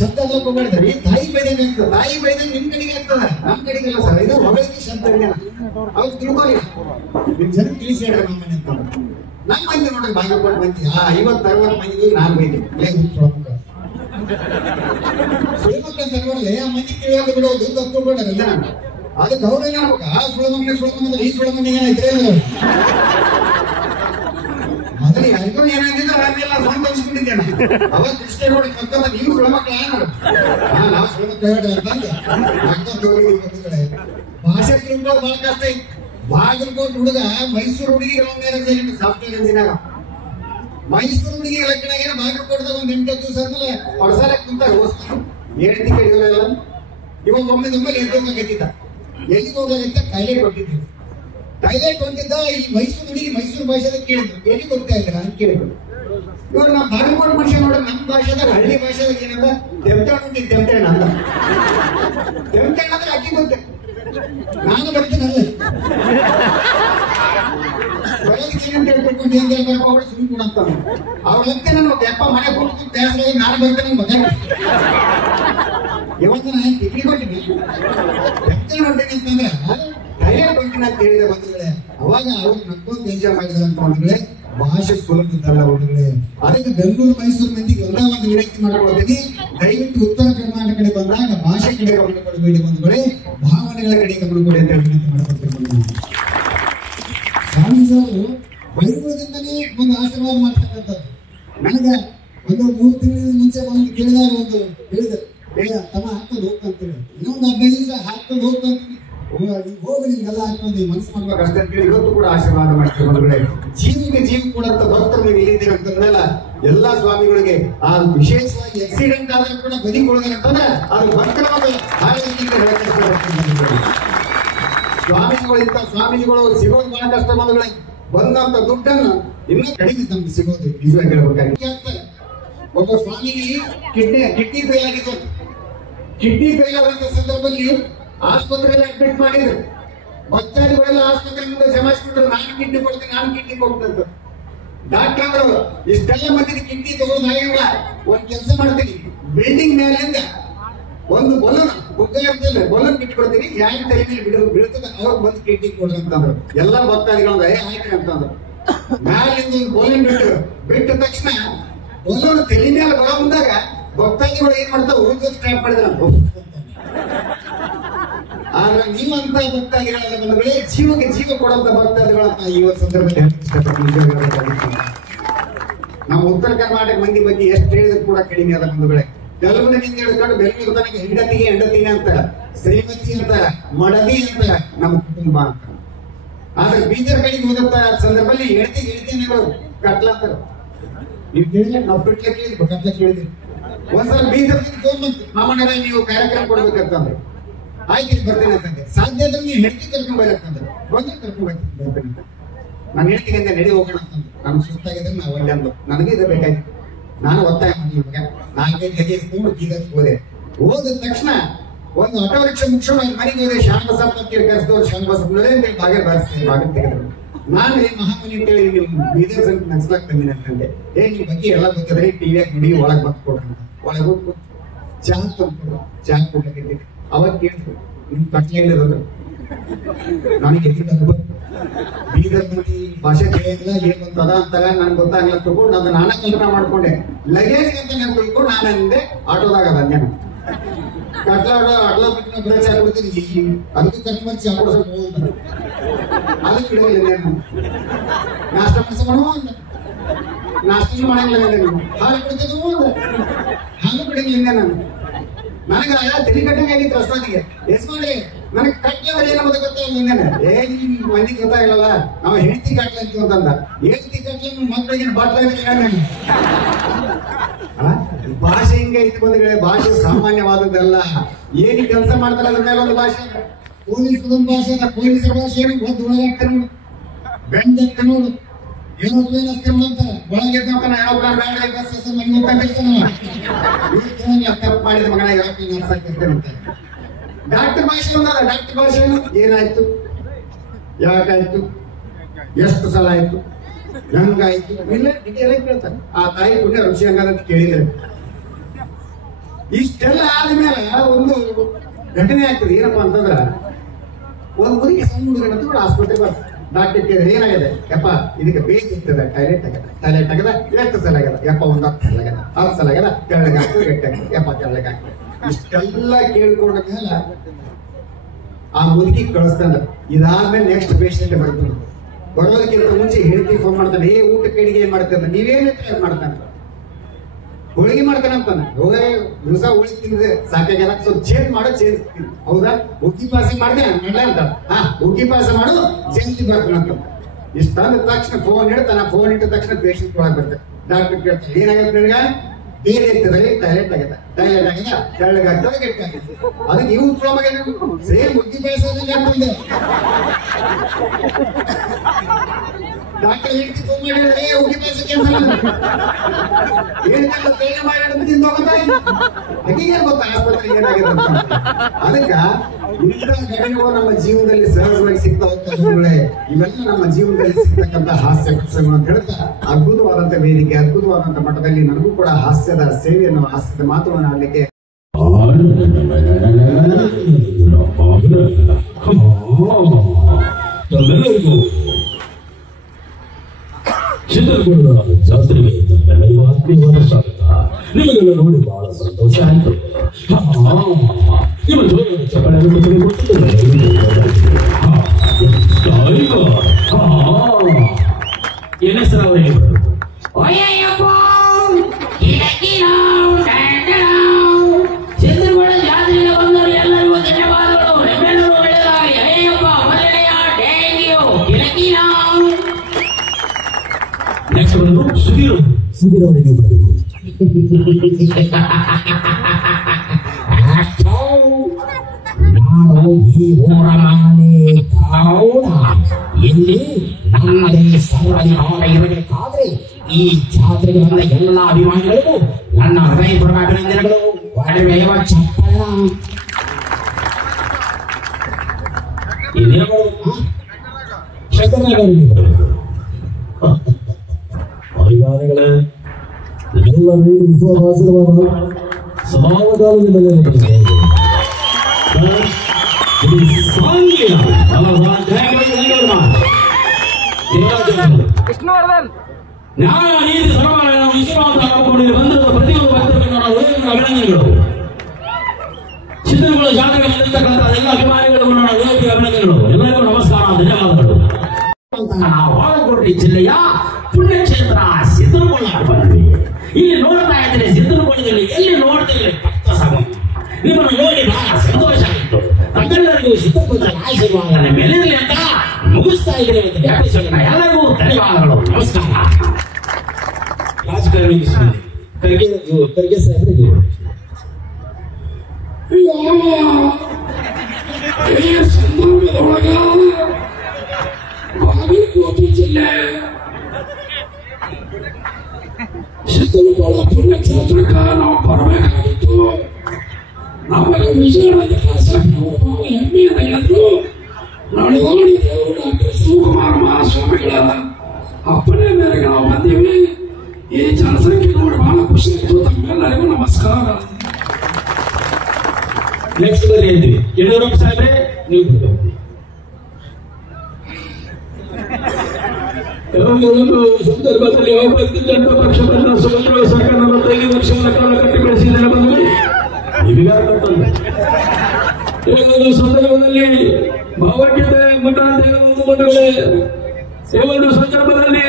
ಶಬ್ದ ಎಲ್ಲ ಹೋಗ್ಬೇಡ್ತಾರೆ. ಈ ತಾಯಿ ಬೈದಂಗ ಆಗ್ತದೆ, ತಾಯಿ ಬೈದಂಗ ನಿಮ್ ಕಡೆಗೆ ಆಗ್ತದ, ನಮ್ ಕಡೆಗೆಲ್ಲ ಸರ್. ಇದು ಹೊಗಳಿಕೆ ಶಬ್ದ ಅವ್ರು ತಿಳ್ಕೊಳ್ಳಿ, ನಿಮ್ ಜನ ತಿಳಿಸಿ ಹೇಳ್ರಿ ಮಾಮನಿ ಅಂತ. ನಮ್ಮ ಮಂದಿ ನೋಡ್ರಿ ಬಾಗಲಕೋಟೆ ಮಂದಿ 50-60 ಮಂದಿಗೆ ನಾನು ಬೈತೀನಿ ಸುಳಮಕ್ಕಳು ಅಂತ ನೋಡಲಿ ಆ ಮಂದಿ ಕೇಳುವಾಗ ಬಿಡೋದು ತಪ್ಪಿಕೊಡ್ಬೇಡಲ್ಲ. ಅದಕ್ಕೆ ಅವ್ರು ಏನಾಗ್ಬೇಕು, ಆ ಸುಳಮನೆ ಈ ಸುಳಮನೆಗೆ ಏನಾಯ್ತು ಮೊದಲು ಯಾರಿಗೂ ಏನಾಗಿದ್ರೆ ಅದನ್ನೆಲ್ಲ ಸ್ವಂತ ಅನ್ಸ್ಕೊಂಡಿದ್ದೆ ನಾನು. ಅವಾಗ ಕೃಷ್ಣ ನೋಡಿ ಕಲ್ತಂದ ನೀವು ಸುಳಮಕ್ಕಳ ನಾವು ಸುಳಮಕ್ಕಳ ಭಾಷೆ ತಿಳ್ಕೊಳ್ಳೋದು ಬಹಳ ಕಷ್ಟ ಐತಿ. ಬಾಗಲಕೋಟೆ ಹುಡುಗ ಮೈಸೂರು ಹುಡುಗಿಗೆ ಮ್ಯಾರೇಜ್ ಆಗಿತ್ತು ಸಾಫ್ಟ್ವೇರ್ ಇಂಜಿನಿಯರ್. ಮೈಸೂರು ಹುಡುಗಿಗೆ ಲಗ್ನ ಆಗ್ಯಾರ ಬಾಗಲಕೋಟದಾಗ ಒಂದ್ 8 ದಿವಸ ಆದ್ಮೇಲೆ ಹೊರಸಾಲ ಕುಂತಾರ ಏಳತಿ ಕಡಿಗಳೆಲ್ಲ. ಇವಾಗ ಒಮ್ಮೆ ಎದ್ದೋಗತ್ತಿದ್ದ, ಎಲ್ಲಿಗೆ ಹೋಗ್ಲಾಗತ್ತ ಟಾಯ್ಲೆಟ್ ಕೊಟ್ಟಿದ್ವಿ. ಟಾಯ್ಲೆಟ್ ಹೊಂದಿದ್ದ ಈ ಮೈಸೂರು ಹುಡುಗಿ ಮೈಸೂರು ಭಾಷೆದಾಗ ಕೇಳಿದ್ರು, ಎಲ್ಲಿ ಹೋಗ್ತಾ ಇದ್ರ ಅಂತ ಕೇಳಿದ್ರು. ಇವಾಗ ನಾವು ಬಾಗಲಕೋಟೆ ಮನುಷ್ಯ ನೋಡ್ರಿ ನಮ್ಮ ಭಾಷೆದಾಗ ಹಳ್ಳಿ ಭಾಷೆದಾಗ ಏನಂದ ತೆಮ್ತಾಣ ತೆಮ್ತಾಣ ಅಂದ. ತೆಮ್ತಾಣ ಅಂದ್ರೆ ಅಕ್ಕಿ ಗೊತ್ತೆ, ನಾನು ಬರ್ತೀನಲ್ಲ ಬರೋದಕ್ಕೆ ಏನಂತ ಹೇಳ್ಕೊಂಡು ಏನ್ ಹೇಳ್ಬೇಕು ಅವ್ರು ಸುಮ್ಮನೆ ಕೂಡ ಅಂತ ಅವ್ರ ಹತ್ತೆ ನನ್ನ ಯಪ್ಪ ಮನೆ ಕೊಟ್ಟು ಬೇಸರಾಗಿ ನಾನು ಬರ್ತೇನೆ ಮಗ ಇವತ್ತು ನಾನು ಡಿಗ್ರಿ ಕೊಟ್ಟಿನಿ ಹೊಂಟೇನಿ ಅಂತಂದ್ರೆ ಡೈರೆಕ್ಟ್ ಹೊಂಟಿನ ಅಂತ ಹೇಳಿದೆ ಬಂಧುಗಳೇ. ಅವಾಗ ಅವ್ರು ನಕ್ಕೊಂದು ಎಂಜಾಯ್ ಮಾಡಿದ್ರು ಅಂತ ಬಂಧುಗಳೇ. ಭಾಷೆ ಸುಲಭದಲ್ಲ ಹುಡುಗಳೆ. ಅದಕ್ಕೆ ಬೆಂಗಳೂರು ಮೈಸೂರು ಮಂದಿಗೆ ಎಲ್ಲ ಒಂದು ವಿನಂತಿ ಮಾಡ್ಕೊಳ್ತೀನಿ, ದಯವಿಟ್ಟು ಉತ್ತರ ಕರ್ನಾಟಕ ಕಡೆ ಬಂದಾಗ ಭಾಷೆ ಕಡೆ ಗಮನ ಕೊಡಬೇಡಿ ಬಂಧುಗಳೇ, ಭಾವನೆಗಳ ಕಡೆ ಗಮನ ಕೊಡಿ ಅಂತ ವಿನಂತಿ ಮಾಡ್ಕೊಳ್ತೀನಿ. ಸ್ವಾಮೀಜಿಯವರು ವೈಭವದಿಂದನೇ ಒಂದು ಆಶೀರ್ವಾದ ಮಾಡ್ತಕ್ಕಂಥದ್ದು. ನನಗೆ ಒಂದು 3 ತಿಂಗಳ ಮುಂಚೆ ಬಂದು ಕೇಳಿದಾಗ ಒಂದು ಹೇಳಿದೆ, ತಮ್ಮ ಹಾಕೊಂಡು ಹೋಗ್ತಂತೇಳಿ, ಇನ್ನೊಂದು 15 ದಿವಸ ಹಾಕೊಂಡು ಹೋಗ್ತಂತೀನಿ, ಹೋಗಿ ನಿಮ್ಗೆಲ್ಲ ಹಾಕೊಂಡು ಮನಸ್ಸು ಮಾಡ್ಬೇಕು ಅಷ್ಟೇ ಅಂತೇಳಿ ಇವತ್ತು ಕೂಡ ಆಶೀರ್ವಾದ ಮಾಡ್ತೀವಿ ಬಂಧುಗಳೇ. ಜೀವಿಗೆ ಜೀವ ಕೊಡಂತ ಭಕ್ತರು ನೀವು ಇಲ್ಲಿದ್ದೀರಿ ಅಂತಂದ್ಮೇಲೆ ಎಲ್ಲಾ ಸ್ವಾಮಿಗಳಿಗೆ ಆ ವಿಶೇಷವಾಗಿ ಆಕ್ಸಿಡೆಂಟ್ ಆದ್ರೂ ಕೂಡ ಬದಿಕೊಳ್ಳೋದು ಅಂತಂದ್ರೆ ಅದು ಭಕ್ತರ ಸ್ವಾಮಿಗಳು. ಇಂಥ ಸ್ವಾಮೀಜಿಗಳು ಸಿಗೋದು ಬಹಳ ಕಷ್ಟ ಬಂಧುಗಳೇ. ಬಂದಂತ ದುಡ್ಡನ್ನು ಇನ್ನೂ ಕಡಿಮೆ ನಮ್ಗೆ ಸಿಗೋದು ನಿಜವಾಗಿ ಹೇಳ್ಬೇಕಾಗಿ. ಒಬ್ಬ ಸ್ವಾಮಿಗೆ ಕಿಡ್ನಿ ಫೇಲ್ ಆಗಿತ್ತು. ಕಿಡ್ನಿ ಫೇಲ್ ಆದಂತ ಸಂದರ್ಭದಲ್ಲಿ ಆಸ್ಪತ್ರೆಯಲ್ಲಿ ಅಡ್ಮಿಟ್ ಮಾಡಿದ್ರು. ಭಕ್ತಾದಿಗಳೆಲ್ಲ ಆಸ್ಪತ್ರೆ ಮುಂದೆ ಜಮಾಯಿಸ್ಬಿಟ್ರು, ನಾನು ಕಿಡ್ನಿ ಕೊಡ್ತಂತ. ಡಾಕ್ಟರ್ ಅವರು ಇಷ್ಟೆಲ್ಲ ಮಂದಿ ಕಿಡ್ನಿ ತಗೊಂಡು ಆಗಿಲ್ಲ, ಒಂದ್ ಕೆಲಸ ಮಾಡ್ತೀನಿ, ಬಿಲ್ಡಿಂಗ್ ಮೇಲಿಂದ ಒಂದು ಬಲೂನ್ ಬುಕ್ಕ ಇರ್ತಲ್ಲ ಬಲೂನ್ ಬಿಟ್ಕೊಡ್ತೀನಿ, ಯಾಕೆ ತಲೆ ಮೇಲೆ ಬೀಳ್ತದೆ ಅವ್ರು ಬಂದು ಕಿಡ್ನಿ ಕೊಡ್ರಿ ಅಂತಂದ್ರು. ಎಲ್ಲಾ ಭಕ್ತಾದಿಗಳು ಆಯ್ತು ಅಂತಂದ್ರು. ಮ್ಯಾಲಿಂದ ಒಂದು ಬಲೂನ್ ಬಿಟ್ಟ ತಕ್ಷಣ ಬಲೂನ್ ತಲೆ ಮೇಲೆ ಬರೋ ಮುಂದಾಗ ಭಕ್ತಾದಿಗಳು ಏನ್ ಮಾಡ್ತಾವ ಊರಿಗೆ ಸ್ಟಾರ್ಟ್ ಮಾಡಿದ್ರ. ಆದ್ರೆ ನೀವಂತ ಭಕ್ತಾದಿಗಳೆಲ್ಲ ಬಂಧುಗಳೇ, ಜೀವಕ್ಕೆ ಜೀವ ಕೊಡುವಂತ ಭಕ್ತಾದಿಗಳಂತ ಇವತ್ತು ಸಂದರ್ಭದಲ್ಲಿ ನಾವು ಉತ್ತರ ಕರ್ನಾಟಕ ಮಂದಿ ಬಗ್ಗೆ ಎಷ್ಟು ಹೇಳಿದ್ರು ಕೂಡ ಕಡಿಮೆ ಆದ ಬಂಧುಗಳೇ. ಕೆಲವರಿಂದ ಹಿಡ್ಕೊಂಡು ಬೆಂಗಳೂರು ತನಕ ಹೆಂಡತಿನೇ ಅಂತಾರ, ಶ್ರೀಮತಿ ಅಂತಾರ, ಮಡದಿ ಅಂತಾರ, ನಮ್ಮ ಕುಟುಂಬ ಅಂತ. ಆದ್ರೆ ಬೀದರ್ ಕಡೆಗೆ ಹೋದಂತ ಸಂದರ್ಭದಲ್ಲಿ ಹೇಳ್ತೀನಿ ಕಟ್ಲ ಅಂತಾರ. ನೀವು ಕೇಳಿಲ್ಲ, ನಾವು ಬಿಟ್ಲ ಕೇಳಿದ್ವಿ, ಕಟ್ಲ ಕೇಳಿದ್ವಿ. ಒಂದ್ಸಲ ಬೀದರ್ ಫೋನ್ ಬಂತು, ನಮ್ಮನೆಲ್ಲ ನೀವು ಕಾರ್ಯಕ್ರಮ ಕೊಡ್ಬೇಕಂತಂದ್ರೆ ಆಯ್ತು ಬರ್ತೇನೆ ಅಂತಂದ್ರೆ, ಸಾಧ್ಯ ಆದ್ರೆ ನೀವು ಹೆಂಡತಿ ಕರ್ಕೊಂಡ್ ಬರ್ಬೇಕಂದ್ರೆ ಬಂದ್ರೆ ಕರ್ಕೊಂಡ್ ಬರ್ತೇನೆ. ನಾನು ಹೇಳ್ತೀನಿ ಅಂತ ನಡಿ ಹೋಗೋಣ ಅಂತಂದ್ರೆ, ನಾನು ಸುಸ್ತಾಗಿದ್ರೆ ನಾವು ಒಳ್ಳೆ ಅಂದ್ರು, ನನಗೆ ಇದು ಬೇಕಾಗಿತ್ತು. ನಾನು ಒತ್ತಾಯ ಮಾಡಿಲ್ಲ, 4-5 ಲಗೇಜ್ ತಗೊಂಡು ಬೀದರ್ ಹೋದ ತಕ್ಷಣ ಒಂದು ಆಟೋ ರಿಕ್ಷಾ ಮುಗಿಸ್ಕೊಂಡು ಮನೆಗೆ ಹೋದೆ. ಶಾಂಬಸಪ್ಪ ಅಂತೇಳಿ ಕರೆಸಿದವ್ರು, ಶಾಂಬಸಪ್ಪ ಬಾಗಿಲು ಬಾರಿಸ್ತೀನಿ, ಬಾಗಿಲು ತೆಗೆದ್ರು. ನಾನು ಮಹಾಮನಿ ಅಂತೇಳಿ ನೀವು ಬೀದರ್ ಸಂತ ನಡ್ಸ್ಲಾಕ್ ಬಂದಿನಿ ಅಂತಂದೆ. ನಿಮ್ ಬಗ್ಗೆ ಎಲ್ಲ ಗೊತ್ತದ್ರಿ, ಟಿವಿಯಾಗ ನೋಡಿ ಒಳಗ್ ಬಂದು ಕೊಡ್ರಿ ಅಂತ. ಒಳಗೆ ಹೋಗ್ತು ಚಾ ತಂದ್ಕೊಡು, ಚಾ ಕೊಡ್ಲಿಕ್ಕೆ ಅವಾಗ ಕೇಳಿದ್ರು, ನಿಮ್ ಕಟ್ಲೆ ಹೇಳಿರೋದು ನನಗೆ ಬೀದರ್ ಮಂದಿ ಭಾಷೆ ತಿಳಿಯಂಗಿಲ್ಲ, ಏನ್ ಬಂತದ ಅಂತಾಗ ನನ್ಗೆ ಗೊತ್ತಾಗಲ್ಲ ತಗೊಂಡು ಅದು ನಾನ ಕಲ್ಪನಾ ಮಾಡ್ಕೊಂಡೆ. ಲಗೇಜ್ ಅಂತ ನಾನು ತಿಳ್ಕೊಂಡು ನಾನು ಅಂದೆ ಆಟೋದಾಗ ಅದ ಅಡ್ಲ ಬಿಟ್ಟು ಚಾ ಕೊಡ್ತೀನಿ, ಅದಕ್ಕೆ ಕರ್ಕೊಂಡು ಚಾ ಕೊಡ್ಸಕ್ ಅದಕ್ಕೆ ಇಡಲಿಲ್ಲ. ನಾಷ್ಟ ಮಾಡಿಸ ಮಾಡುವ ಅಂತ ನಾಷ್ಟ ಮಾಡಂಗಿಲ್ಲ, ಹಾಲು ಕೊಡ್ತಿದ್ವು ಅಂದ್ರೆ ಹಾಲು ಬಿಡಂಗಿಲ್ಲ. ನನಗೆ ತಲೆ ಕಟ್ಟಂಗೆ ಆಗಿತ್ತು ಅಷ್ಟೊತ್ತಿಗೆ. ಯಜಮಾನ್ರಿ ನನಗೆ ಕಟ್ಲವರೆ ಏನಂಬುದು ಗೊತ್ತಾಗಿಲ್ಲ. ಮಂದಿ ಗೊತ್ತಾಗಿಲ್ಲಲ್ಲ, ನಾವು ಹೆಂಡತಿ ಕಟ್ಲ ಅಂತೀವಿ ಅಂತಂದ. ಹೆಂಡತಿ ಕಟ್ಲ ಮಕ್ಕಳಿಗೆ ಬಾಟ್ಲ ಭಾಷೆ ಹಿಂಗೆ ಐತಿ ಬಂದ್ರೆ, ಭಾಷೆ ಸಾಮಾನ್ಯವಾದದ್ದಲ್ಲ. ಏನಿ ಕೆಲಸ ಮಾಡ್ತಾರೆ ಅದ್ರ ಮೇಲೆ ಒಂದು ಭಾಷೆ. ಪೊಲೀಸರ ಭಾಷೆ, ಪೊಲೀಸರ ಭಾಷೆ ಒಂದು ಒಳಗಾಗ್ತಾರೆ ನೋಡು, ಬೆಂಡ್ ನೋಡು, ಒಳಗೆ ತಪ್ಪು ಮಾಡಿದ ಮಗನ ಡಾಕ್ಟರ್ ಭಾಷೆ ಡಾಕ್ಟರ್ ಭಾಷೆ ಏನಾಯ್ತು, ಯಾಕಾಯ್ತು, ಎಷ್ಟು ಸಲ ಆಯ್ತು, ಹೆಂಗಾಯ್ತು ಇಲ್ಲ ಡಿಟೇಲ್ ಕೇಳ್ತಾರೆ. ಆ ತಾಯಿ ಪುಣ್ಯ ಋಷಿ ಹಂಗಾರಂತ ಕೇಳಿದ್ರೆ ಇಷ್ಟೆಲ್ಲ ಆದ್ಮೇಲೆ ಒಂದು ಘಟನೆ ಆಗ್ತದೆ. ಏನಪ್ಪಾ ಅಂತಂದ್ರ ಒಂದ್ ಮುದುಕಿ ಸಣ್ಣ ಹುಡುಗನಂತ ಕೂಡ ಆಸ್ಪತ್ರೆಗೆ ಬರ್ತಾರೆ. ಡಾಕ್ಟರ್ ಕೇಳಿದ್ರೆ ಏನಾಗಿದೆ? ಯಪ್ಪ ಇದಕ್ಕೆ ಬೇಕಿರ್ತದೆ, ಟಾಯ್ಲೆಟ್ ಆಗದ ಎಷ್ಟು ಸಲ ಆಗ್ಯದ? ಯಪ್ಪ 10 ಸಲ ಆಗ್ಯದ, 10 ಸಲ ಆಗ್ಯದ, ತೆಳ್ಳಗೆ ಹಾಕ್ತದೆ, ಗಟ್ಟಿ ಆಗ್ತದೆ, ಯಪ್ಪ ತೆಳ್ಳಗೆ ಆಗ್ತದೆ. ಇಷ್ಟೆಲ್ಲ ಕೇಳ್ಕೊಂಡ ಮೇಲೆ ಆ ಮುದುಕಿ ಕಳಿಸ್ತಾನ. ಇದಾದ್ಮೇಲೆ ನೆಕ್ಸ್ಟ್ ಪೇಷಂಟ್ ಬರ್ತದೆ. ಬರೋದಕ್ಕಿಂತ ಮುಂಚೆ ಹೇಳ್ತಿ ಫೋನ್ ಮಾಡ್ತಾನೆ, ಊಟಕ್ಕೆ ಅಡಿಗೆ ಏನ್ ಮಾಡ್ತಾನೆ, ನೀವೇನ್ ಮಾಡ್ತಾನೆ? ಹೋಳಿಗೆ ಮಾಡ್ತಾನೆ ಅಂತಾನೆ. ದಿವಸ ಹೋಳಿಗೆ ತಿಂದ್ರೆ ಸಾಕಾಗ್ಯಲ್ಲ, ಸ್ವಲ್ಪ ಚೇಂಜ್ ಹೌದಾ? ಉಗ್ಗಿ ಪಾಸಿ ಮಾಡ್ತೇನೆ ಅಂತ. ಉಗ್ಗಿ ಪಾಸ ಮಾಡು, ಜಲ್ದಿ ಬರ್ತಾನೆ ಅಂತ. ಇಷ್ಟಾದ ತಕ್ಷಣ ಫೋನ್ ಇಡ್ತಾನ. ಫೋನ್ ಇಟ್ಟ ತಕ್ಷಣ ಪೇಷಂಟ್ ಒಳಗೆ ಬರ್ತಾರೆ. ಡಾಕ್ಟರ್ ಕೇಳ್ತಾರೆ, ಏನಾಗತ್ತೆ ನಿನಗ? ಬೇರೆ ಇರ್ತದೆ, ಟಾಯ್ಲೆಟ್ ಆಗದ, ತೆಳ್ಳಗೆ ಆಗ್ತದೆ, ಗಟ್ಟಿ ಆಗ್ತದೆ. ಅದಕ್ಕೆ ನೀವು ಸೇಮ್ ಉಗ್ಗಿ ಪಾಯಸ ಡಾಕ್ಟರ್ ಹೇಳ್ತಿ ಫೋನ್ ಮಾಡಿದ್ರೆ ಉಗ್ಗಿ ಪಾಯಸ ಕ್ಯಾನ್ಸಲ್ ಹೇಳ್ತಿಲ್ಲ, ಬೇಗ ಮಾಡಿ ತಿಂದು ಹೋಗ್ತಾ ಇಲ್ಲ. ಹೀಗೆ ಗೊತ್ತಾ ಆಸ್ಪತ್ರೆ ಏನಾಗಿದೆ ಅಂತ. ಅದಕ್ಕ ಇಂಥ ಘಟನೆಗಳು ನಮ್ಮ ಜೀವನದಲ್ಲಿ ಸಹಜವಾಗಿ ಸಿಗ್ತಾ ಹೋಗ್ತಾರೆ. ಇವೆಲ್ಲ ನಮ್ಮ ಜೀವನದಲ್ಲಿ ಸಿಗ್ತಕ್ಕಂಥ ಹಾಸ್ಯ ಪ್ರಸಂಗಗಳು ಅಂತ ಹೇಳ್ತಾ, ಅದ್ಭುತವಾದಂತ ವೇದಿಕೆ, ಅದ್ಭುತವಾದಂತ ಮಟ್ಟದಲ್ಲಿ ನನಗೂ ಕೂಡ ಹಾಸ್ಯದ ಸೇವೆಯನ್ನು, ಹಾಸ್ಯದ ಮಾತುಗಳನ್ನು ಆಡಲಿಕ್ಕೆ ಚಿತ್ರದುರ್ಗದ ಜಾತ್ರೆಗೆ ತಮ್ಮೆಲ್ಲರಿಗೂ ಆತ್ಮೀಯವಾದ ಸ್ವಾಗತ. ನಿಮಗೆಲ್ಲ ನೋಡಿ ಬಹಳ ಸಂತೋಷ ಆಯಿತು. ನಿಮ್ಮ ಜೋರಾದ ಚಪ್ಪಾಳೆಯನ್ನು ಏನ್ ಹೆಸರು ಅವರಿಗೆ? ಚಿತ್ರದುರ್ಗದ ಜಾತ್ರೆಗೆ ಬಂದವರು ಎಲ್ಲರಿಗೂ ಧನ್ಯವಾದಗಳು. ನಿಮ್ಮೆಲ್ಲರೂ ಒಳ್ಳೆಯದಾಗಿ. ಅಯ್ಯಪ್ಪ ಒಳ್ಳೆಯ ನೆಕ್ಸ್ಟ್ ಬಂದು ಸುಧೀರ್ ಅವರಿಗೆ ಬರಬೇಕು. ನಾನು ಈ ಊರ ಮಾನೆ ಗೌಡ. ಇಲ್ಲಿ ನಮ್ಮದೇ ಸರ್ವಾಧಿಕಾರ ಇರಬೇಕಾದ್ರೆ ಈ ಜಾತ್ರೆಗೆ ಬಂದ ಎಲ್ಲ ಅಭಿಮಾನಿಗಳಿಗೂ ನನ್ನ ಹೃದಯಪೂರ್ವಕ ಅಭಿನಂದನೆಗಳು. ಒಡವೆಯ ಚಪ್ಪಳ ಶಂಕರನಗರಿಗೆ ಬರಬೇಕು. ಅಭಿಮಾನಿಗಳೇ, ಎಲ್ಲರೂ ವಿಶ್ವಾಸಾಶೀರ್ವಾದ ಸಮಾವಕಾಲದಿಂದ ವಿಷ್ಣುವರ್ಧನ್ ನ್ಯಾಯ ನೀತಿ ಸಮಾನ ವಿಶ್ವಾಸ ಹಾಕಿಕೊಂಡು ಬಂದಿರುವ ಪ್ರತಿಯೊಬ್ಬ ಭಕ್ತರಿಗೆ ಅಭಿನಂದನೆಗಳು. ಚಿತ್ರದುರ್ಗದ ಜಾತ್ರೆಗೆ ಬಂದಿರತಕ್ಕಂಥ ಎಲ್ಲ ಅಭಿಮಾನಿಗಳಿಗೂ ನನ್ನ ಹೃದಯಕ್ಕೆ ಅಭಿನಂದನೆಗಳು. ಎಲ್ಲರಿಗೂ ನಮಸ್ಕಾರ, ಧನ್ಯವಾದಗಳು. ಬಾಗಲಕೋಟೆ ಜಿಲ್ಲೆಯ ಪುಣ್ಯಕ್ಷೇತ್ರ ಚಿತ್ರದುರ್ಗಕ್ಕೆ ಬಂದ್ವಿ. ಇಲ್ಲಿ ನೋಡ್ತಾ ಇದ್ರೆ ಚಿತ್ರದುರ್ಗದಲ್ಲಿ ಎಲ್ಲಿ ನೋಡ್ತಿದ್ರೆ ಭಕ್ತ ಸಭೆ. ನಿಮ್ಮನ್ನು ನೋಡಿ ಬಹಳ ಸಂತೋಷ ಆಯಿತು. ತಮ್ಮೆಲ್ಲರಿಗೂ ಚಿತ್ರದುರ್ಗದ ಆಶೀರ್ವಾದ ಮೇಲಿರಲಿ ಅಂತ ಮುಗಿಸ್ತಾ ಇದ್ರೆ ಎಪಿಸೋಡ್ನ ಎಲ್ಲರಿಗೂ ಧನ್ಯವಾದಗಳು, ನಮಸ್ಕಾರ. ರಾಜಕಾರಣಿ ಖರ್ಗೆ ಸಾಹೇಬ್ರಿಗೆ ಬಾಗಲಕೋಟೆ ಜಿಲ್ಲೆ ಚಿತ್ರದುರ್ಗದ ಪುಣ್ಯಕ್ಷೇತ್ರಕ್ಕೆ ನಾವು ಬರಬೇಕಾಗಿತ್ತು. ನಮಗೆ ವಿಜಯವಾದ ಶಾಸಕರು ಬಹಳ ಹೆಮ್ಮೆಯಿಂದ ಹೇಳಿದ್ರು. ನಡೆದಾಡಿದೆವು ಡಾಕ್ಟರ್ ಶಿವಕುಮಾರ ಮಹಾಸ್ವಾಮಿಗಳ ಅಪ್ಪನೇ ಮೇರೆಗೆ ನಾವು ಬಂದೀವಿ. ಈ ಜನಸಂಖ್ಯೆ ನೋಡಿ ಬಹಳ ಖುಷಿ ಆಯಿತು. ತಮ್ಮೆಲ್ಲರಿಗೂ ನಮಸ್ಕಾರ. ನೆಕ್ಸ್ಟ್ ಬರೀ ಅಂತೀವಿ ಯಡಿಯೂರಪ್ಪ ಸಾಹೇಬ್ರೆ, ನೀವು ಸಂದರ್ಭದಲ್ಲಿ ಭಾರತೀಯ ಜನತಾ ಪಕ್ಷವನ್ನು ಸುಭದ್ರ ಸರ್ಕಾರ 45 ವರ್ಷಗಳ ಕಾಲ ಕಟ್ಟಿ ಬೆಳೆಸಿದ್ದೇನೆ ಬಂದು ಸಂದರ್ಭದಲ್ಲಿ ಭಾವೈಕ್ಯತೆ ಮಠ ಅಂತ ಹೇಳುವುದು ಬಂಧುಗಳೇ, ಈ ಒಂದು ಸಂದರ್ಭದಲ್ಲಿ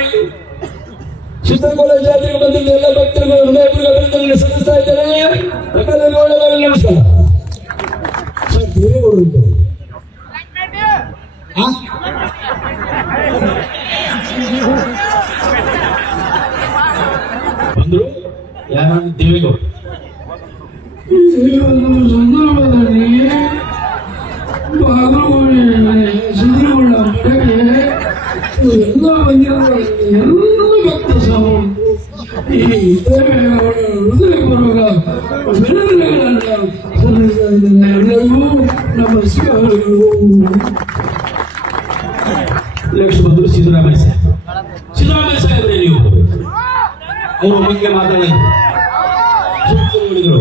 ಚಿತ್ರದುರ್ಗ ಜಾತ್ರೆಗೆ ಬಂದಿದ್ದ ಎಲ್ಲ ಭಕ್ತರಿಗೂ ಹೃದಯಪೂರ್ವಕ ಅಭಿನಂದನೆ ಸಲ್ಲಿಸ್ತಾ ಇದ್ದಾರೆ. ನಮ್ಮೆಲ್ಲರಿಗೂ ಒಳ್ಳೆಯದಾಗಲಿ, ನಮಸ್ಕಾರ. ಸರ್ ದೇವೇಗೌಡರು ಬಂದ್ರು. ಯಾರ ದೇವೇಗೌಡ ಈ ಒಂದು ಸಂದರ್ಭದಲ್ಲಿ ಸಿದ್ದರಾಮಯ್ಯ ಮನೆಗೆ ಎಲ್ಲ ಬಂದಿರುವ ಎಲ್ಲ ಭಕ್ತ ಸಾವು ಈ ದೇವೇಗೌಡ ಹೃದಯಪೂರ್ವಕ ಅಭಿನಂದನೆಗಳನ್ನು ಸಲ್ಲಿಸ್ತಾ ಇದ್ದೇನೆ. ಎಲ್ಲರಿಗೂ ನಮಸ್ಕಾರಗಳು. ನೆಕ್ಸ್ಟ್ ಬಂದ್ರು ಸಿದ್ದರಾಮಯ್ಯ ಸಾಹೇಬ್. ಸಿದ್ದರಾಮಯ್ಯ ಸಾಹೇಬ್ರೆ ನೀವು ಅವ್ರ ಬಗ್ಗೆ ಮಾತಾಡಿದ್ರು, ನೋಡಿದ್ರು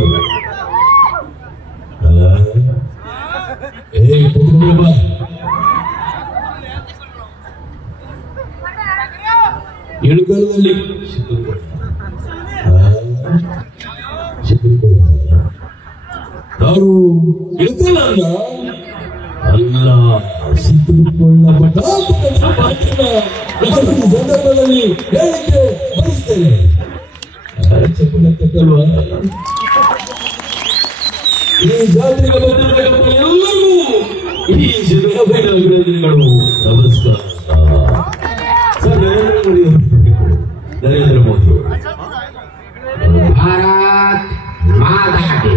ಇಳುಗಲದಲ್ಲಿ ನಾವು ಇಳುಗಲ ಅಲ್ಲ ಸಿದ್ದುಕೊಳ್ಳ ಸಂದರ್ಭದಲ್ಲಿ ಹೇಳಿಕೆ ಬಯಸ್ತೇನೆ. ಕಟ್ಟಲ್ವಾ ಈ ಜಾತ್ರೆಗೆ ಬಂದಿರತಕ್ಕಂಥ ಎಲ್ಲರೂ ಈ ಸಿದ್ದರಾಮಯ್ಯ ಅಭಿನಂದನೆಗಳು. ನಮಸ್ಕಾರ ಸರ್. ನರೇಂದ್ರ ಮೋದಿ ಭಾರತ್ ಮಾತಾ ಕಿ,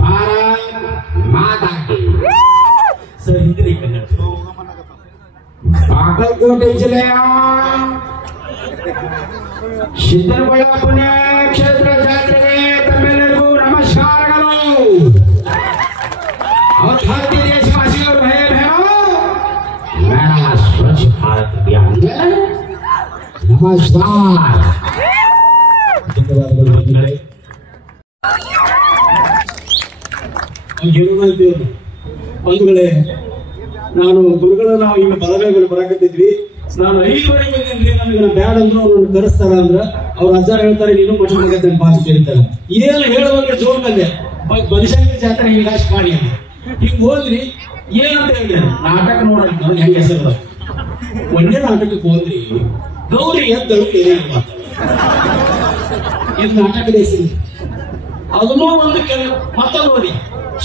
ಭಾರತ್ ಮಾತಾ ಕಿ. ಸರ್ ಹಿಂದಿ ಕನ್ನಡ. ಬಾಗಲಕೋಟೆ ಜಿಲ್ಲೆಯ ಸಿದ್ದರಗೊಳ್ಳ ಪುಣ್ಯಕ್ಷೇತ್ರ ಜಾತ್ರೆಗೆ ತಮ್ಮೆಲ್ಲರಿಗೂ ನಮಸ್ಕಾರಗಳು. और भारतीय देशवासियों भाई बहनों, मेरा स्वच्छ भारत अभियान में नमस्कार. ಧನ್ಯವಾದಗಳು ಬಂಧುಗಳೇ. ಬಂಧುಗಳೇ, ನಾನು ಗುರುಗಳು ನಾವು ಈಗ ಬಲಗೈಗಳು ಬರಾಕತ್ತಿದ್ವಿ. ನಾನು 5 ಗಂಟೆಗೆ ಬಂದಿದ್ರಿ, ನನಗೆ ಬ್ಯಾಡ್ ಅಂದ್ರು ಅವ್ರನ್ನ ಕರೆಸ್ತಾರ ಅಂದ್ರ ಅವ್ರ ಅಜ್ಜಾರ ಹೇಳ್ತಾರೆ ನೀನು ಮಠ ಮಗತ್ತೆ ಮಾತು ಕೇಳ್ತಾರೆ. ಏನು ಹೇಳುವಾಗ ಜೋರ್ ಬಂದೆ ಬನಶಂಕರಿ ಜಾತ್ರೆ ಹಿಂಗಾಶ್ ಮಾಡಿ ಅಂತ ಹಿಂಗ್ ಹೋದ್ರಿ. ಏನಂತ ಹೇಳಿದೆ ನಾಟಕ ನೋಡಕ್ ನನಗೆ ಹೆಂಗೆ ಹೆಸರು ಒಂದೇ ನಾಟಕಕ್ಕೆ ಹೋದ್ರಿ. ಗೌರಿ ಎದ್ದಳು ಏನೇನು ಮಾತಾಡ ಇದು ನಾಟಕದ ಹೆಸರು. ಅದನ್ನೂ ಒಂದು ಮತ್ತೊಂದು ಬರೀ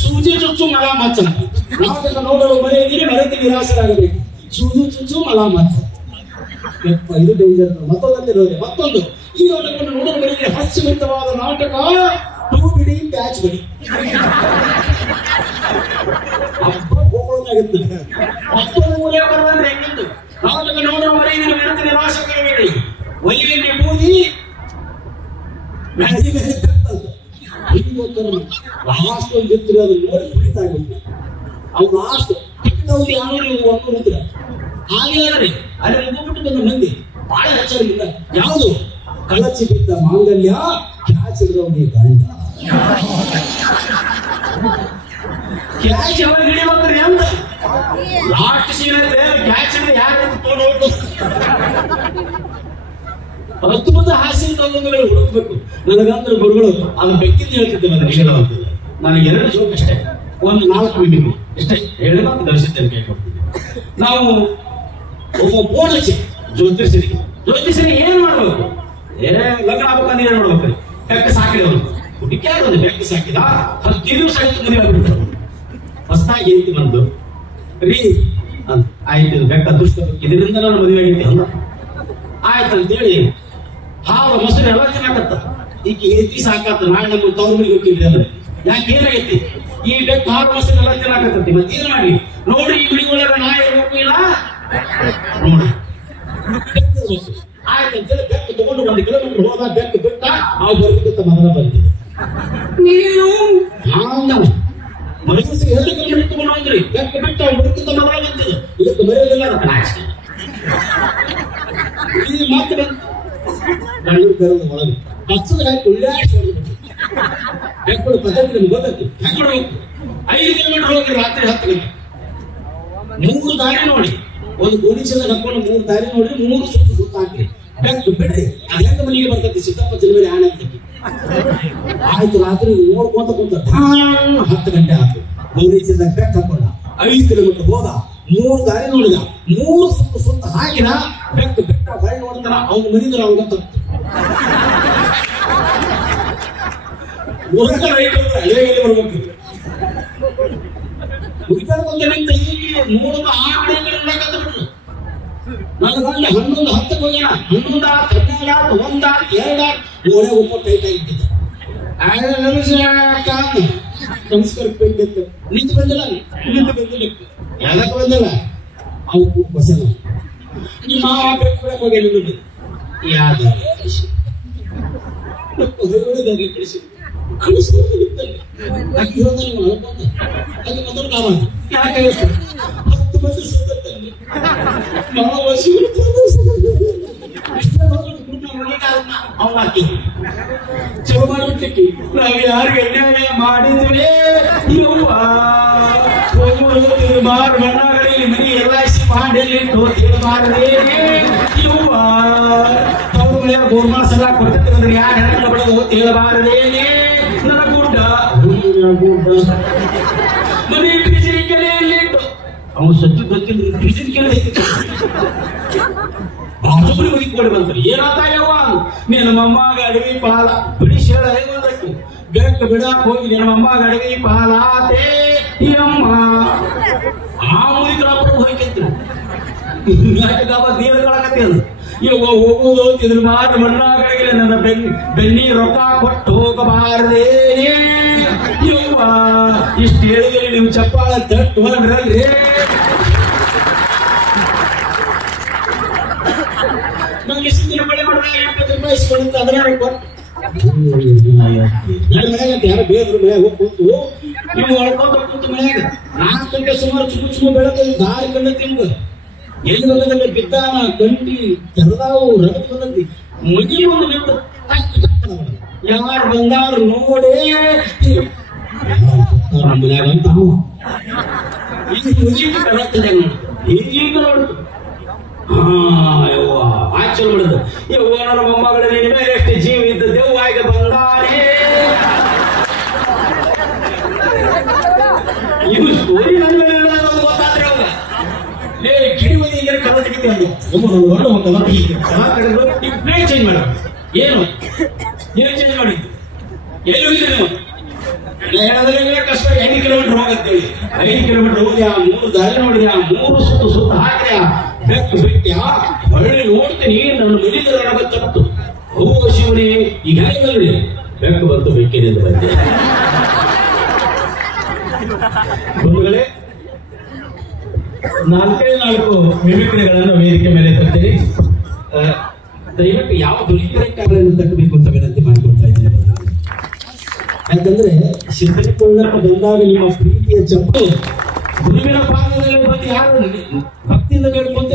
ಸೂಜಿ ಚುಚ್ಚು ಮಳ ಮಚ್ಚ ನಾಟಕ ನೋಡಲು ಮರೆಯಿದ್ದೀರಿ, ಮರೆತು ನಿರಾಶರಾಗಬೇಕು. ಸೂಜಿ ಚುಚ್ಚು ಮಳ ಮಚ್ಚ ಇದು ಡೇಂಜರ್. ಮತ್ತೊಂದು ಮತ್ತೊಂದು ಈ ನಾಟಕವನ್ನು ನೋಡಲು ಮರೆಯಿದ್ದೀರಿ, ಹಾಸ್ಯಮಿತವಾದ ನಾಟಕ ಟೂ ಬಿಡಿ ಪ್ಯಾಚ್ ಬಿಡಿ. ನಾಟಕ ನೋಡಲು ಮರೆಯಿದ್ದೀರಿ, ಮರೆತು ನಿರಾಶರಾಗಬೇಡಿ. ಒಲಿಯಲ್ಲಿ ಬೂದಿ ಲಾಸ್ಟ್ ಒಂದು ಇರ್ತೀರಿ, ಅದನ್ನ ನೋಡಿ ಕುಳಿತಾಗುತ್ತೆ. ಅವ್ರು ಲಾಸ್ಟ್ ಟಿಕೆಟ್ ಅವ್ರು ಯಾರು ಒಬ್ಬರು ಹಾಗೆ ಹೇಳ್ರಿ. ಅಲ್ಲಿ ಮುಗಿಬಿಟ್ಟು ಬಂದ ಮಂದಿ ಬಹಳ ಹೆಚ್ಚಾಗಿಲ್ಲ. ಯಾವುದು ಕಳಚಿ ಬಿದ್ದ ಮಾಂಗಲ್ಯ ಕ್ಯಾಚ್ ಹಿಡಿದವನಿಗೆ ಗಂಡ. ಕ್ಯಾಚ್ ಯಾವಾಗ ಹಿಡಿಬೇಕ್ರಿ ಅಂತ ಲಾಸ್ಟ್ ಸೀನ್ ಐತೆ. ಕ್ಯಾಚ್ ಹಿಡಿದು ಯಾರು ಅದ್ಭುತ ಹಾಸ್ಯ ತಗೊಂಡು ಹುಡುಕ್ಬೇಕು. ನನಗಂದ್ರೆ ಗುರುಗಳು ಅದು ಬೆಕ್ಕಿಂದ ಹೇಳ್ತಿದ್ದೆ ಅದನ್ನ ಹೇಳುವಂಥದ್ದು. ನನಗೆ 2 ಜೋಕ್ ಅಷ್ಟೇ, ಒಂದು 4 ಮೀಟಿಂಗ್ ಇಷ್ಟೇ ಹೇಳಿ ಮತ್ತೆ ದರ್ಶಿಸ್ತೇನೆ ಕೈ ಕೊಡ್ತೀನಿ. ನಾವು ಒಬ್ಬ ಪೋಣಚಿ ಜ್ಯೋತಿಷರಿ ಏನ್ ಮಾಡ್ಬೇಕು, ಲಗ್ನ ಆಗ್ಬೇಕಂದ್ರೆ ಏನ್ ಮಾಡ್ಬೇಕ್ರಿ, ಬೆಕ್ಕ ಸಾಕಿದವನು ಹುಡುಕಿ ಒಂದು ಬೆಕ್ಕ ಸಾಕಿದ 10 ದಿವಸ ಆಯ್ತು ಮದುವೆ ಆಗ್ಬಿಡ್ತಾರೆ. ಹೊಸದಾಗಿ ಐತಿ ಬಂದು ರೀ ಅಂತ ಆಯ್ತು ಬೆಕ್ಕ ಅದೃಷ್ಟ ಇದರಿಂದ ನಾನು ಮದುವೆ ಆಗೈತಿ ಅಂದ. ಆಯ್ತಂತೇಳಿ ಹಾಲು ಮೊಸರು ಎಲ್ಲ ತಿನ್ನಾಕತ್ತ. ಈಗ ಎತ್ತಿ ಸಾಕಾತ. ನಾಳೆ ನಮ್ಮ ತವ್ರ ಮನೆಗೆ ಹೋಗ್ತಿದ್ರಿ ಅಂದ್ರೆ ಯಾಕೆ ಏನಾಗೈತಿ, ಈ ಬೆಕ್ಕ ಹಾಲು ಮೊಸರು ಎಲ್ಲ ತಿನ್ನಾಕತ್ತತಿ. ಮತ್ತೇನ್ ಮಾಡಿ ನೋಡ್ರಿ, ಈ ಬಿಡಿ ಒಳಗ ನಾ ಇರ್ಬೇಕು ಇಲ್ಲ ನೋಡಿ. ಆಯ್ತಂತೇಳಿ ಬೆಕ್ಕ ತಗೊಂಡು 1 ಕಿಲೋಮೀಟರ್ ಹೋದ. ಬೆಕ್ಕ ಬಿಟ್ಟ ನಾವು ಬರ್ಬೇಕಂತ ಮೊದಲ ಬಂದಿದೆ. ನೀವು ಮನಸ್ಸಿಗೆ 2 ಕಿಲೋಮೀಟರ್ ತಗೊಂಡು ಹೋದ್ರಿ. ಬೆಕ್ಕ ಬಿಟ್ಟ ಬರ್ಬೇಕಂತ ಮೊದಲ ಬಂದಿದೆ. ಇದಕ್ಕೆ ಮರೆಯೋದಿಲ್ಲ ಅಂತ ನಾಚಿಕೆ. ಈ ಮಾತು ಬೆಂಗಳೂರು ಕರೆದು ಒಳಗೆ ಬಸ್ಸದ ಹಾಕಿ ಉಳ್ಳಾಡಿ ಬೆಂಗಳೂರು ಪದ್ಧತಿ ನಮ್ಗೆ ಗೊತ್ತೈತಿ. ಬೆಂಗಳೂರು 5 ಕಿಲೋಮೀಟರ್ ಹೋಗಿ ರಾತ್ರಿ 10 ಗಂಟೆ 3 ದಾರಿ ನೋಡಿ. ಒಂದು ಗೋಣಿ ಚೀಲ ಹಾಕೊಂಡು 3 ದಾರಿ ನೋಡ್ರಿ, 3 ಸುತ್ತ ಹಾಕ್ರಿ. ಬೆಂಕ್ ಬಿಡ್ರಿ, ಅದೆಂತ ಮನೆಗೆ ಬರ್ತೈತಿ. ಸಿದ್ದಪ್ಪ ಜಿಲ್ಲೆ ಆಣೆ ಅಂತೈತಿ. ಆಯ್ತು ರಾತ್ರಿ ನೋಡ್ಕೊಂತ ಕುಂತ 10 ಗಂಟೆ ಆಯ್ತು. ಗೋಣಿ ಚೀಲದಾಗ ಬೆಂಕ್ ಹಾಕೊಂಡ 5 ಕಿಲೋಮೀಟರ್ ಹೋದ. 3 ದಾರಿ ನೋಡಿದ, 3 ಸುತ್ತ ಹಾಕಿದ. ಬೆಂಕ್ ಬೆಟ್ಟ ಹೊಳ್ಳಿ ನೋಡ್ತಾರ. ಅವ್ನ ಮನಿದ್ರೆ ಅವ್ನ ಗೊತ್ತಾಗ್ತದೆ. ಹಳೆಯಲ್ಲಿ ಬರ್ಬೇಕು. ಹುಡುಕಾಡ್ಕೊಂತ ಈಗ ನೋಡುವ 6 ಗಂಟೆ ಕತ್ಬಿಟ್ರು. ನನ್ನ ಗಂಡ 11 10 ಹೋಗ್ಯಾನ. 11 ಆತು, 12 ಆತು, 1 ಆತು, 2 ಆತು. ಓಳೆ ಒಬ್ಬ ಟೈಟ್ ಆಗಿದ್ದ. ನಮಸ್ಕಾರ ಬೇಕಿತ್ತು. ನಿಂತು ಬಂದಿಲ್ಲ, ಯಾಕೆ ಬಂದಿಲ್ಲ ಅವು ಬಸಲ್ಲ. ನಿಮ್ಮ ಮಾವ ಬೇಕು ಕೂಡ ಹೋಗಿ ಯಾವ್ದು ಕಳಿಸ್ಕೊಂಡು ಮೊದಲು ಕಾಮ ಯಾಕೆ 10 ಮಂದಿ ಸಿಗ್ತಂದ್ರೆ ಹಾಕಿ ಚಲೋ ಮಾಡ್ಬಿಟ್ಟಿಕ್ಕಿ ನಾವ್ ಯಾರಿಗೆ ಅನ್ಯಾಯ ಮಾಡಿದ್ವಿ ಯವ್ವ ಮಾರ್ ಬಣ್ಣಗಳಿ ಮನಿ LIC ಮಾಡಿ ಮಾಡ್ರಿ ಯವ್ವ ತವ್ರ ಮನೆ ಗೋರ್ಮಾ ಸಲ ಕೊಟ್ಟಿದ್ರೆ ಯಾರು ಹೆಣ್ಣ ಬಿಡೋದು ತಿಳಬಾರದೇನೆ ನನ್ನ ಗುಡ್ಡ ಮನೆ ಟ್ರಿಜರಿ ಕೆಲೆಯಲ್ಲಿ ಇಟ್ಟು ಅವನು ಸಜ್ಜು ಗೊತ್ತಿಲ್ಲ ಟ್ರಿಜರಿ ಕೆಲೆ ಬಾಜುಬರಿ ಬದಿ ಕೊಡಿ ಬಂದ್ರಿ ಏನಾತ ಯವ್ವ ನಿನ್ನ ಮೊಮ್ಮಗ ಅಡವಿ ಪಾಲ ಬಿಡಿಸಿ ಹೇಳ ಹೇಗೆ ಬೆಕ್ಕ ಬಿಡಾಕ್ ಹೋಗಿ ನಿನ್ನ ಮೊಮ್ಮಗ ಅಡವಿ ಪಾಲಾತೆ ಅಮ್ಮ ಆ ಮುರಿಕರ ಹೋಯ್ಕಿದ್ರು ದೇವಗಳಾಗತ್ತೇನು ಯವ್ವ ಹೋಗುವುದು ಇದ್ರ ಮಾತ್ರ ಮಣ್ಣಾಗಳಿಗೆ ನನ್ನ ಬೆನ್ನಿ ರೊಕ್ಕ ಕೊಟ್ಟು ಹೋಗಬಾರದೇ ಯವ್ವ ಇಷ್ಟು ಹೇಳಿದ್ರೆ ನಿಮ್ ಚಪ್ಪಾಳ ತಟ್ಟು ಹೊರಡ್ರಲ್ರಿ ನಮ್ಗೆ ಇಷ್ಟು ದಿನ ಮಳೆ ಮಾಡಿದ್ರೆ 20 ರೂಪಾಯಿ ಇಸ್ಕೊಳ್ಳುತ್ತೆ ಅದನ್ನ ಕೊಟ್ಟು ಯಾರು ಬೇದ್ರು ಮಳೆ ಹೋಗಿ ಕೂತು ನೀವು ಹೊಳ್ಕೊಂತ ಕೂತು ಮಳೆಯಾಗ 4 ಗಂಟೆ ಸುಮಾರು ಚುಮ್ಮು ಬೆಳಕ ದಾರಿ ಕಂಡ ತಿಂದು ಎಲ್ಲಿ ಬಂದಲ್ಲಿ ಬಿದ್ದಾನ ಗಂಟಿ ತೆರದಾವು ರಗತ್ ಬಂದಿ ಮಗಿ ಒಂದು ನಿಂತು ಯಾರು ಬಂದಾರು ನೋಡೇ ನಮ್ಮ ಮನ್ಯಾಗ ಅಂತ ಈಗ ಕಳತ್ತದೆ ನೋಡ್ತು ಈಗ ನೋಡ್ತು ಯವ್ವ ಆಚಲ್ ಬಿಡುದು ಯವ್ವ ನನ್ನ ಮೊಮ್ಮಗಳ ನಿನ್ನ ಮೇಲೆ ಎಷ್ಟು ಜೀವ ಇದ್ದ ದೆವ್ವಾಗಿ ಬಂದಾನೆ ಇದು ಸ್ಟೋರಿ ನನ್ನ ಮೇಲೆ ಗೊತ್ತಾದ್ರೆ ಅವಾಗ ಕಿಡಿ ಮನೆ ಈಗ ಕಲ ತೆಗಿತೀವಿ ಈಗ ಪ್ಲೇಟ್ ಚೇಂಜ್ ಮಾಡ ಏನು ಚೇಂಜ್ ಮಾಡಿದ್ದು ಎಲ್ಲಿ ಹೋಗಿದ್ದೆ ನೀವು ಕಷ್ಟ 5 ಕಿಲೋಮೀಟರ್ ಹೋಗತ್ತೇಳಿ 5 ಕಿಲೋಮೀಟರ್ ಹೋಗಿ ಆ 3 ದಾರಿ ನೋಡಿದೆ ಆ 3 ಸುತ್ತ ಹಾಕಿದೆ ಬೆಕ್ಕು ಬಿಟ್ಟ್ಯಾ ಹೊಳ್ಳಿ ನೋಡ್ತೀನಿ ನನ್ನ ಮನೆಗೆ ನನಗತ್ತತ್ತು ಓ ಶಿವನೇ ಈಗ ಹೇಗಲ್ರಿ ಬೆಕ್ಕು ಬಂತು ಬೆಕ್ಕಿದೆ ಅಂತ ಬಂದೆ ಬಂಧುಗಳೇ 4 ಮಿಮಿಕ್ರಿಗಳನ್ನು ವೇದಿಕೆ ಮೇಲೆ ತರ್ತೀನಿ ದಯವಿಟ್ಟು ಯಾವ ದುಲಿಕರನ್ನು ತಟ್ಟಬೇಕು ಅಂತ ವಿನಂತಿ ಮಾಡ್ಕೊಳ್ತಾ ಇದ್ದೇನೆ ಯಾಕಂದ್ರೆ ಸಿದ್ಧರಿಕೊಳ್ಳಕ್ಕೆ ಬಂದಾಗ ನಿಮ್ಮ ಪ್ರೀತಿಯ ಚಪ್ಪು ಗುರುವಿನ ಪಾದದಲ್ಲಿ ಬಂದು ಯಾರು ಭಕ್ತಿಯಿಂದ ಬೇಡ್ಕೊಂತ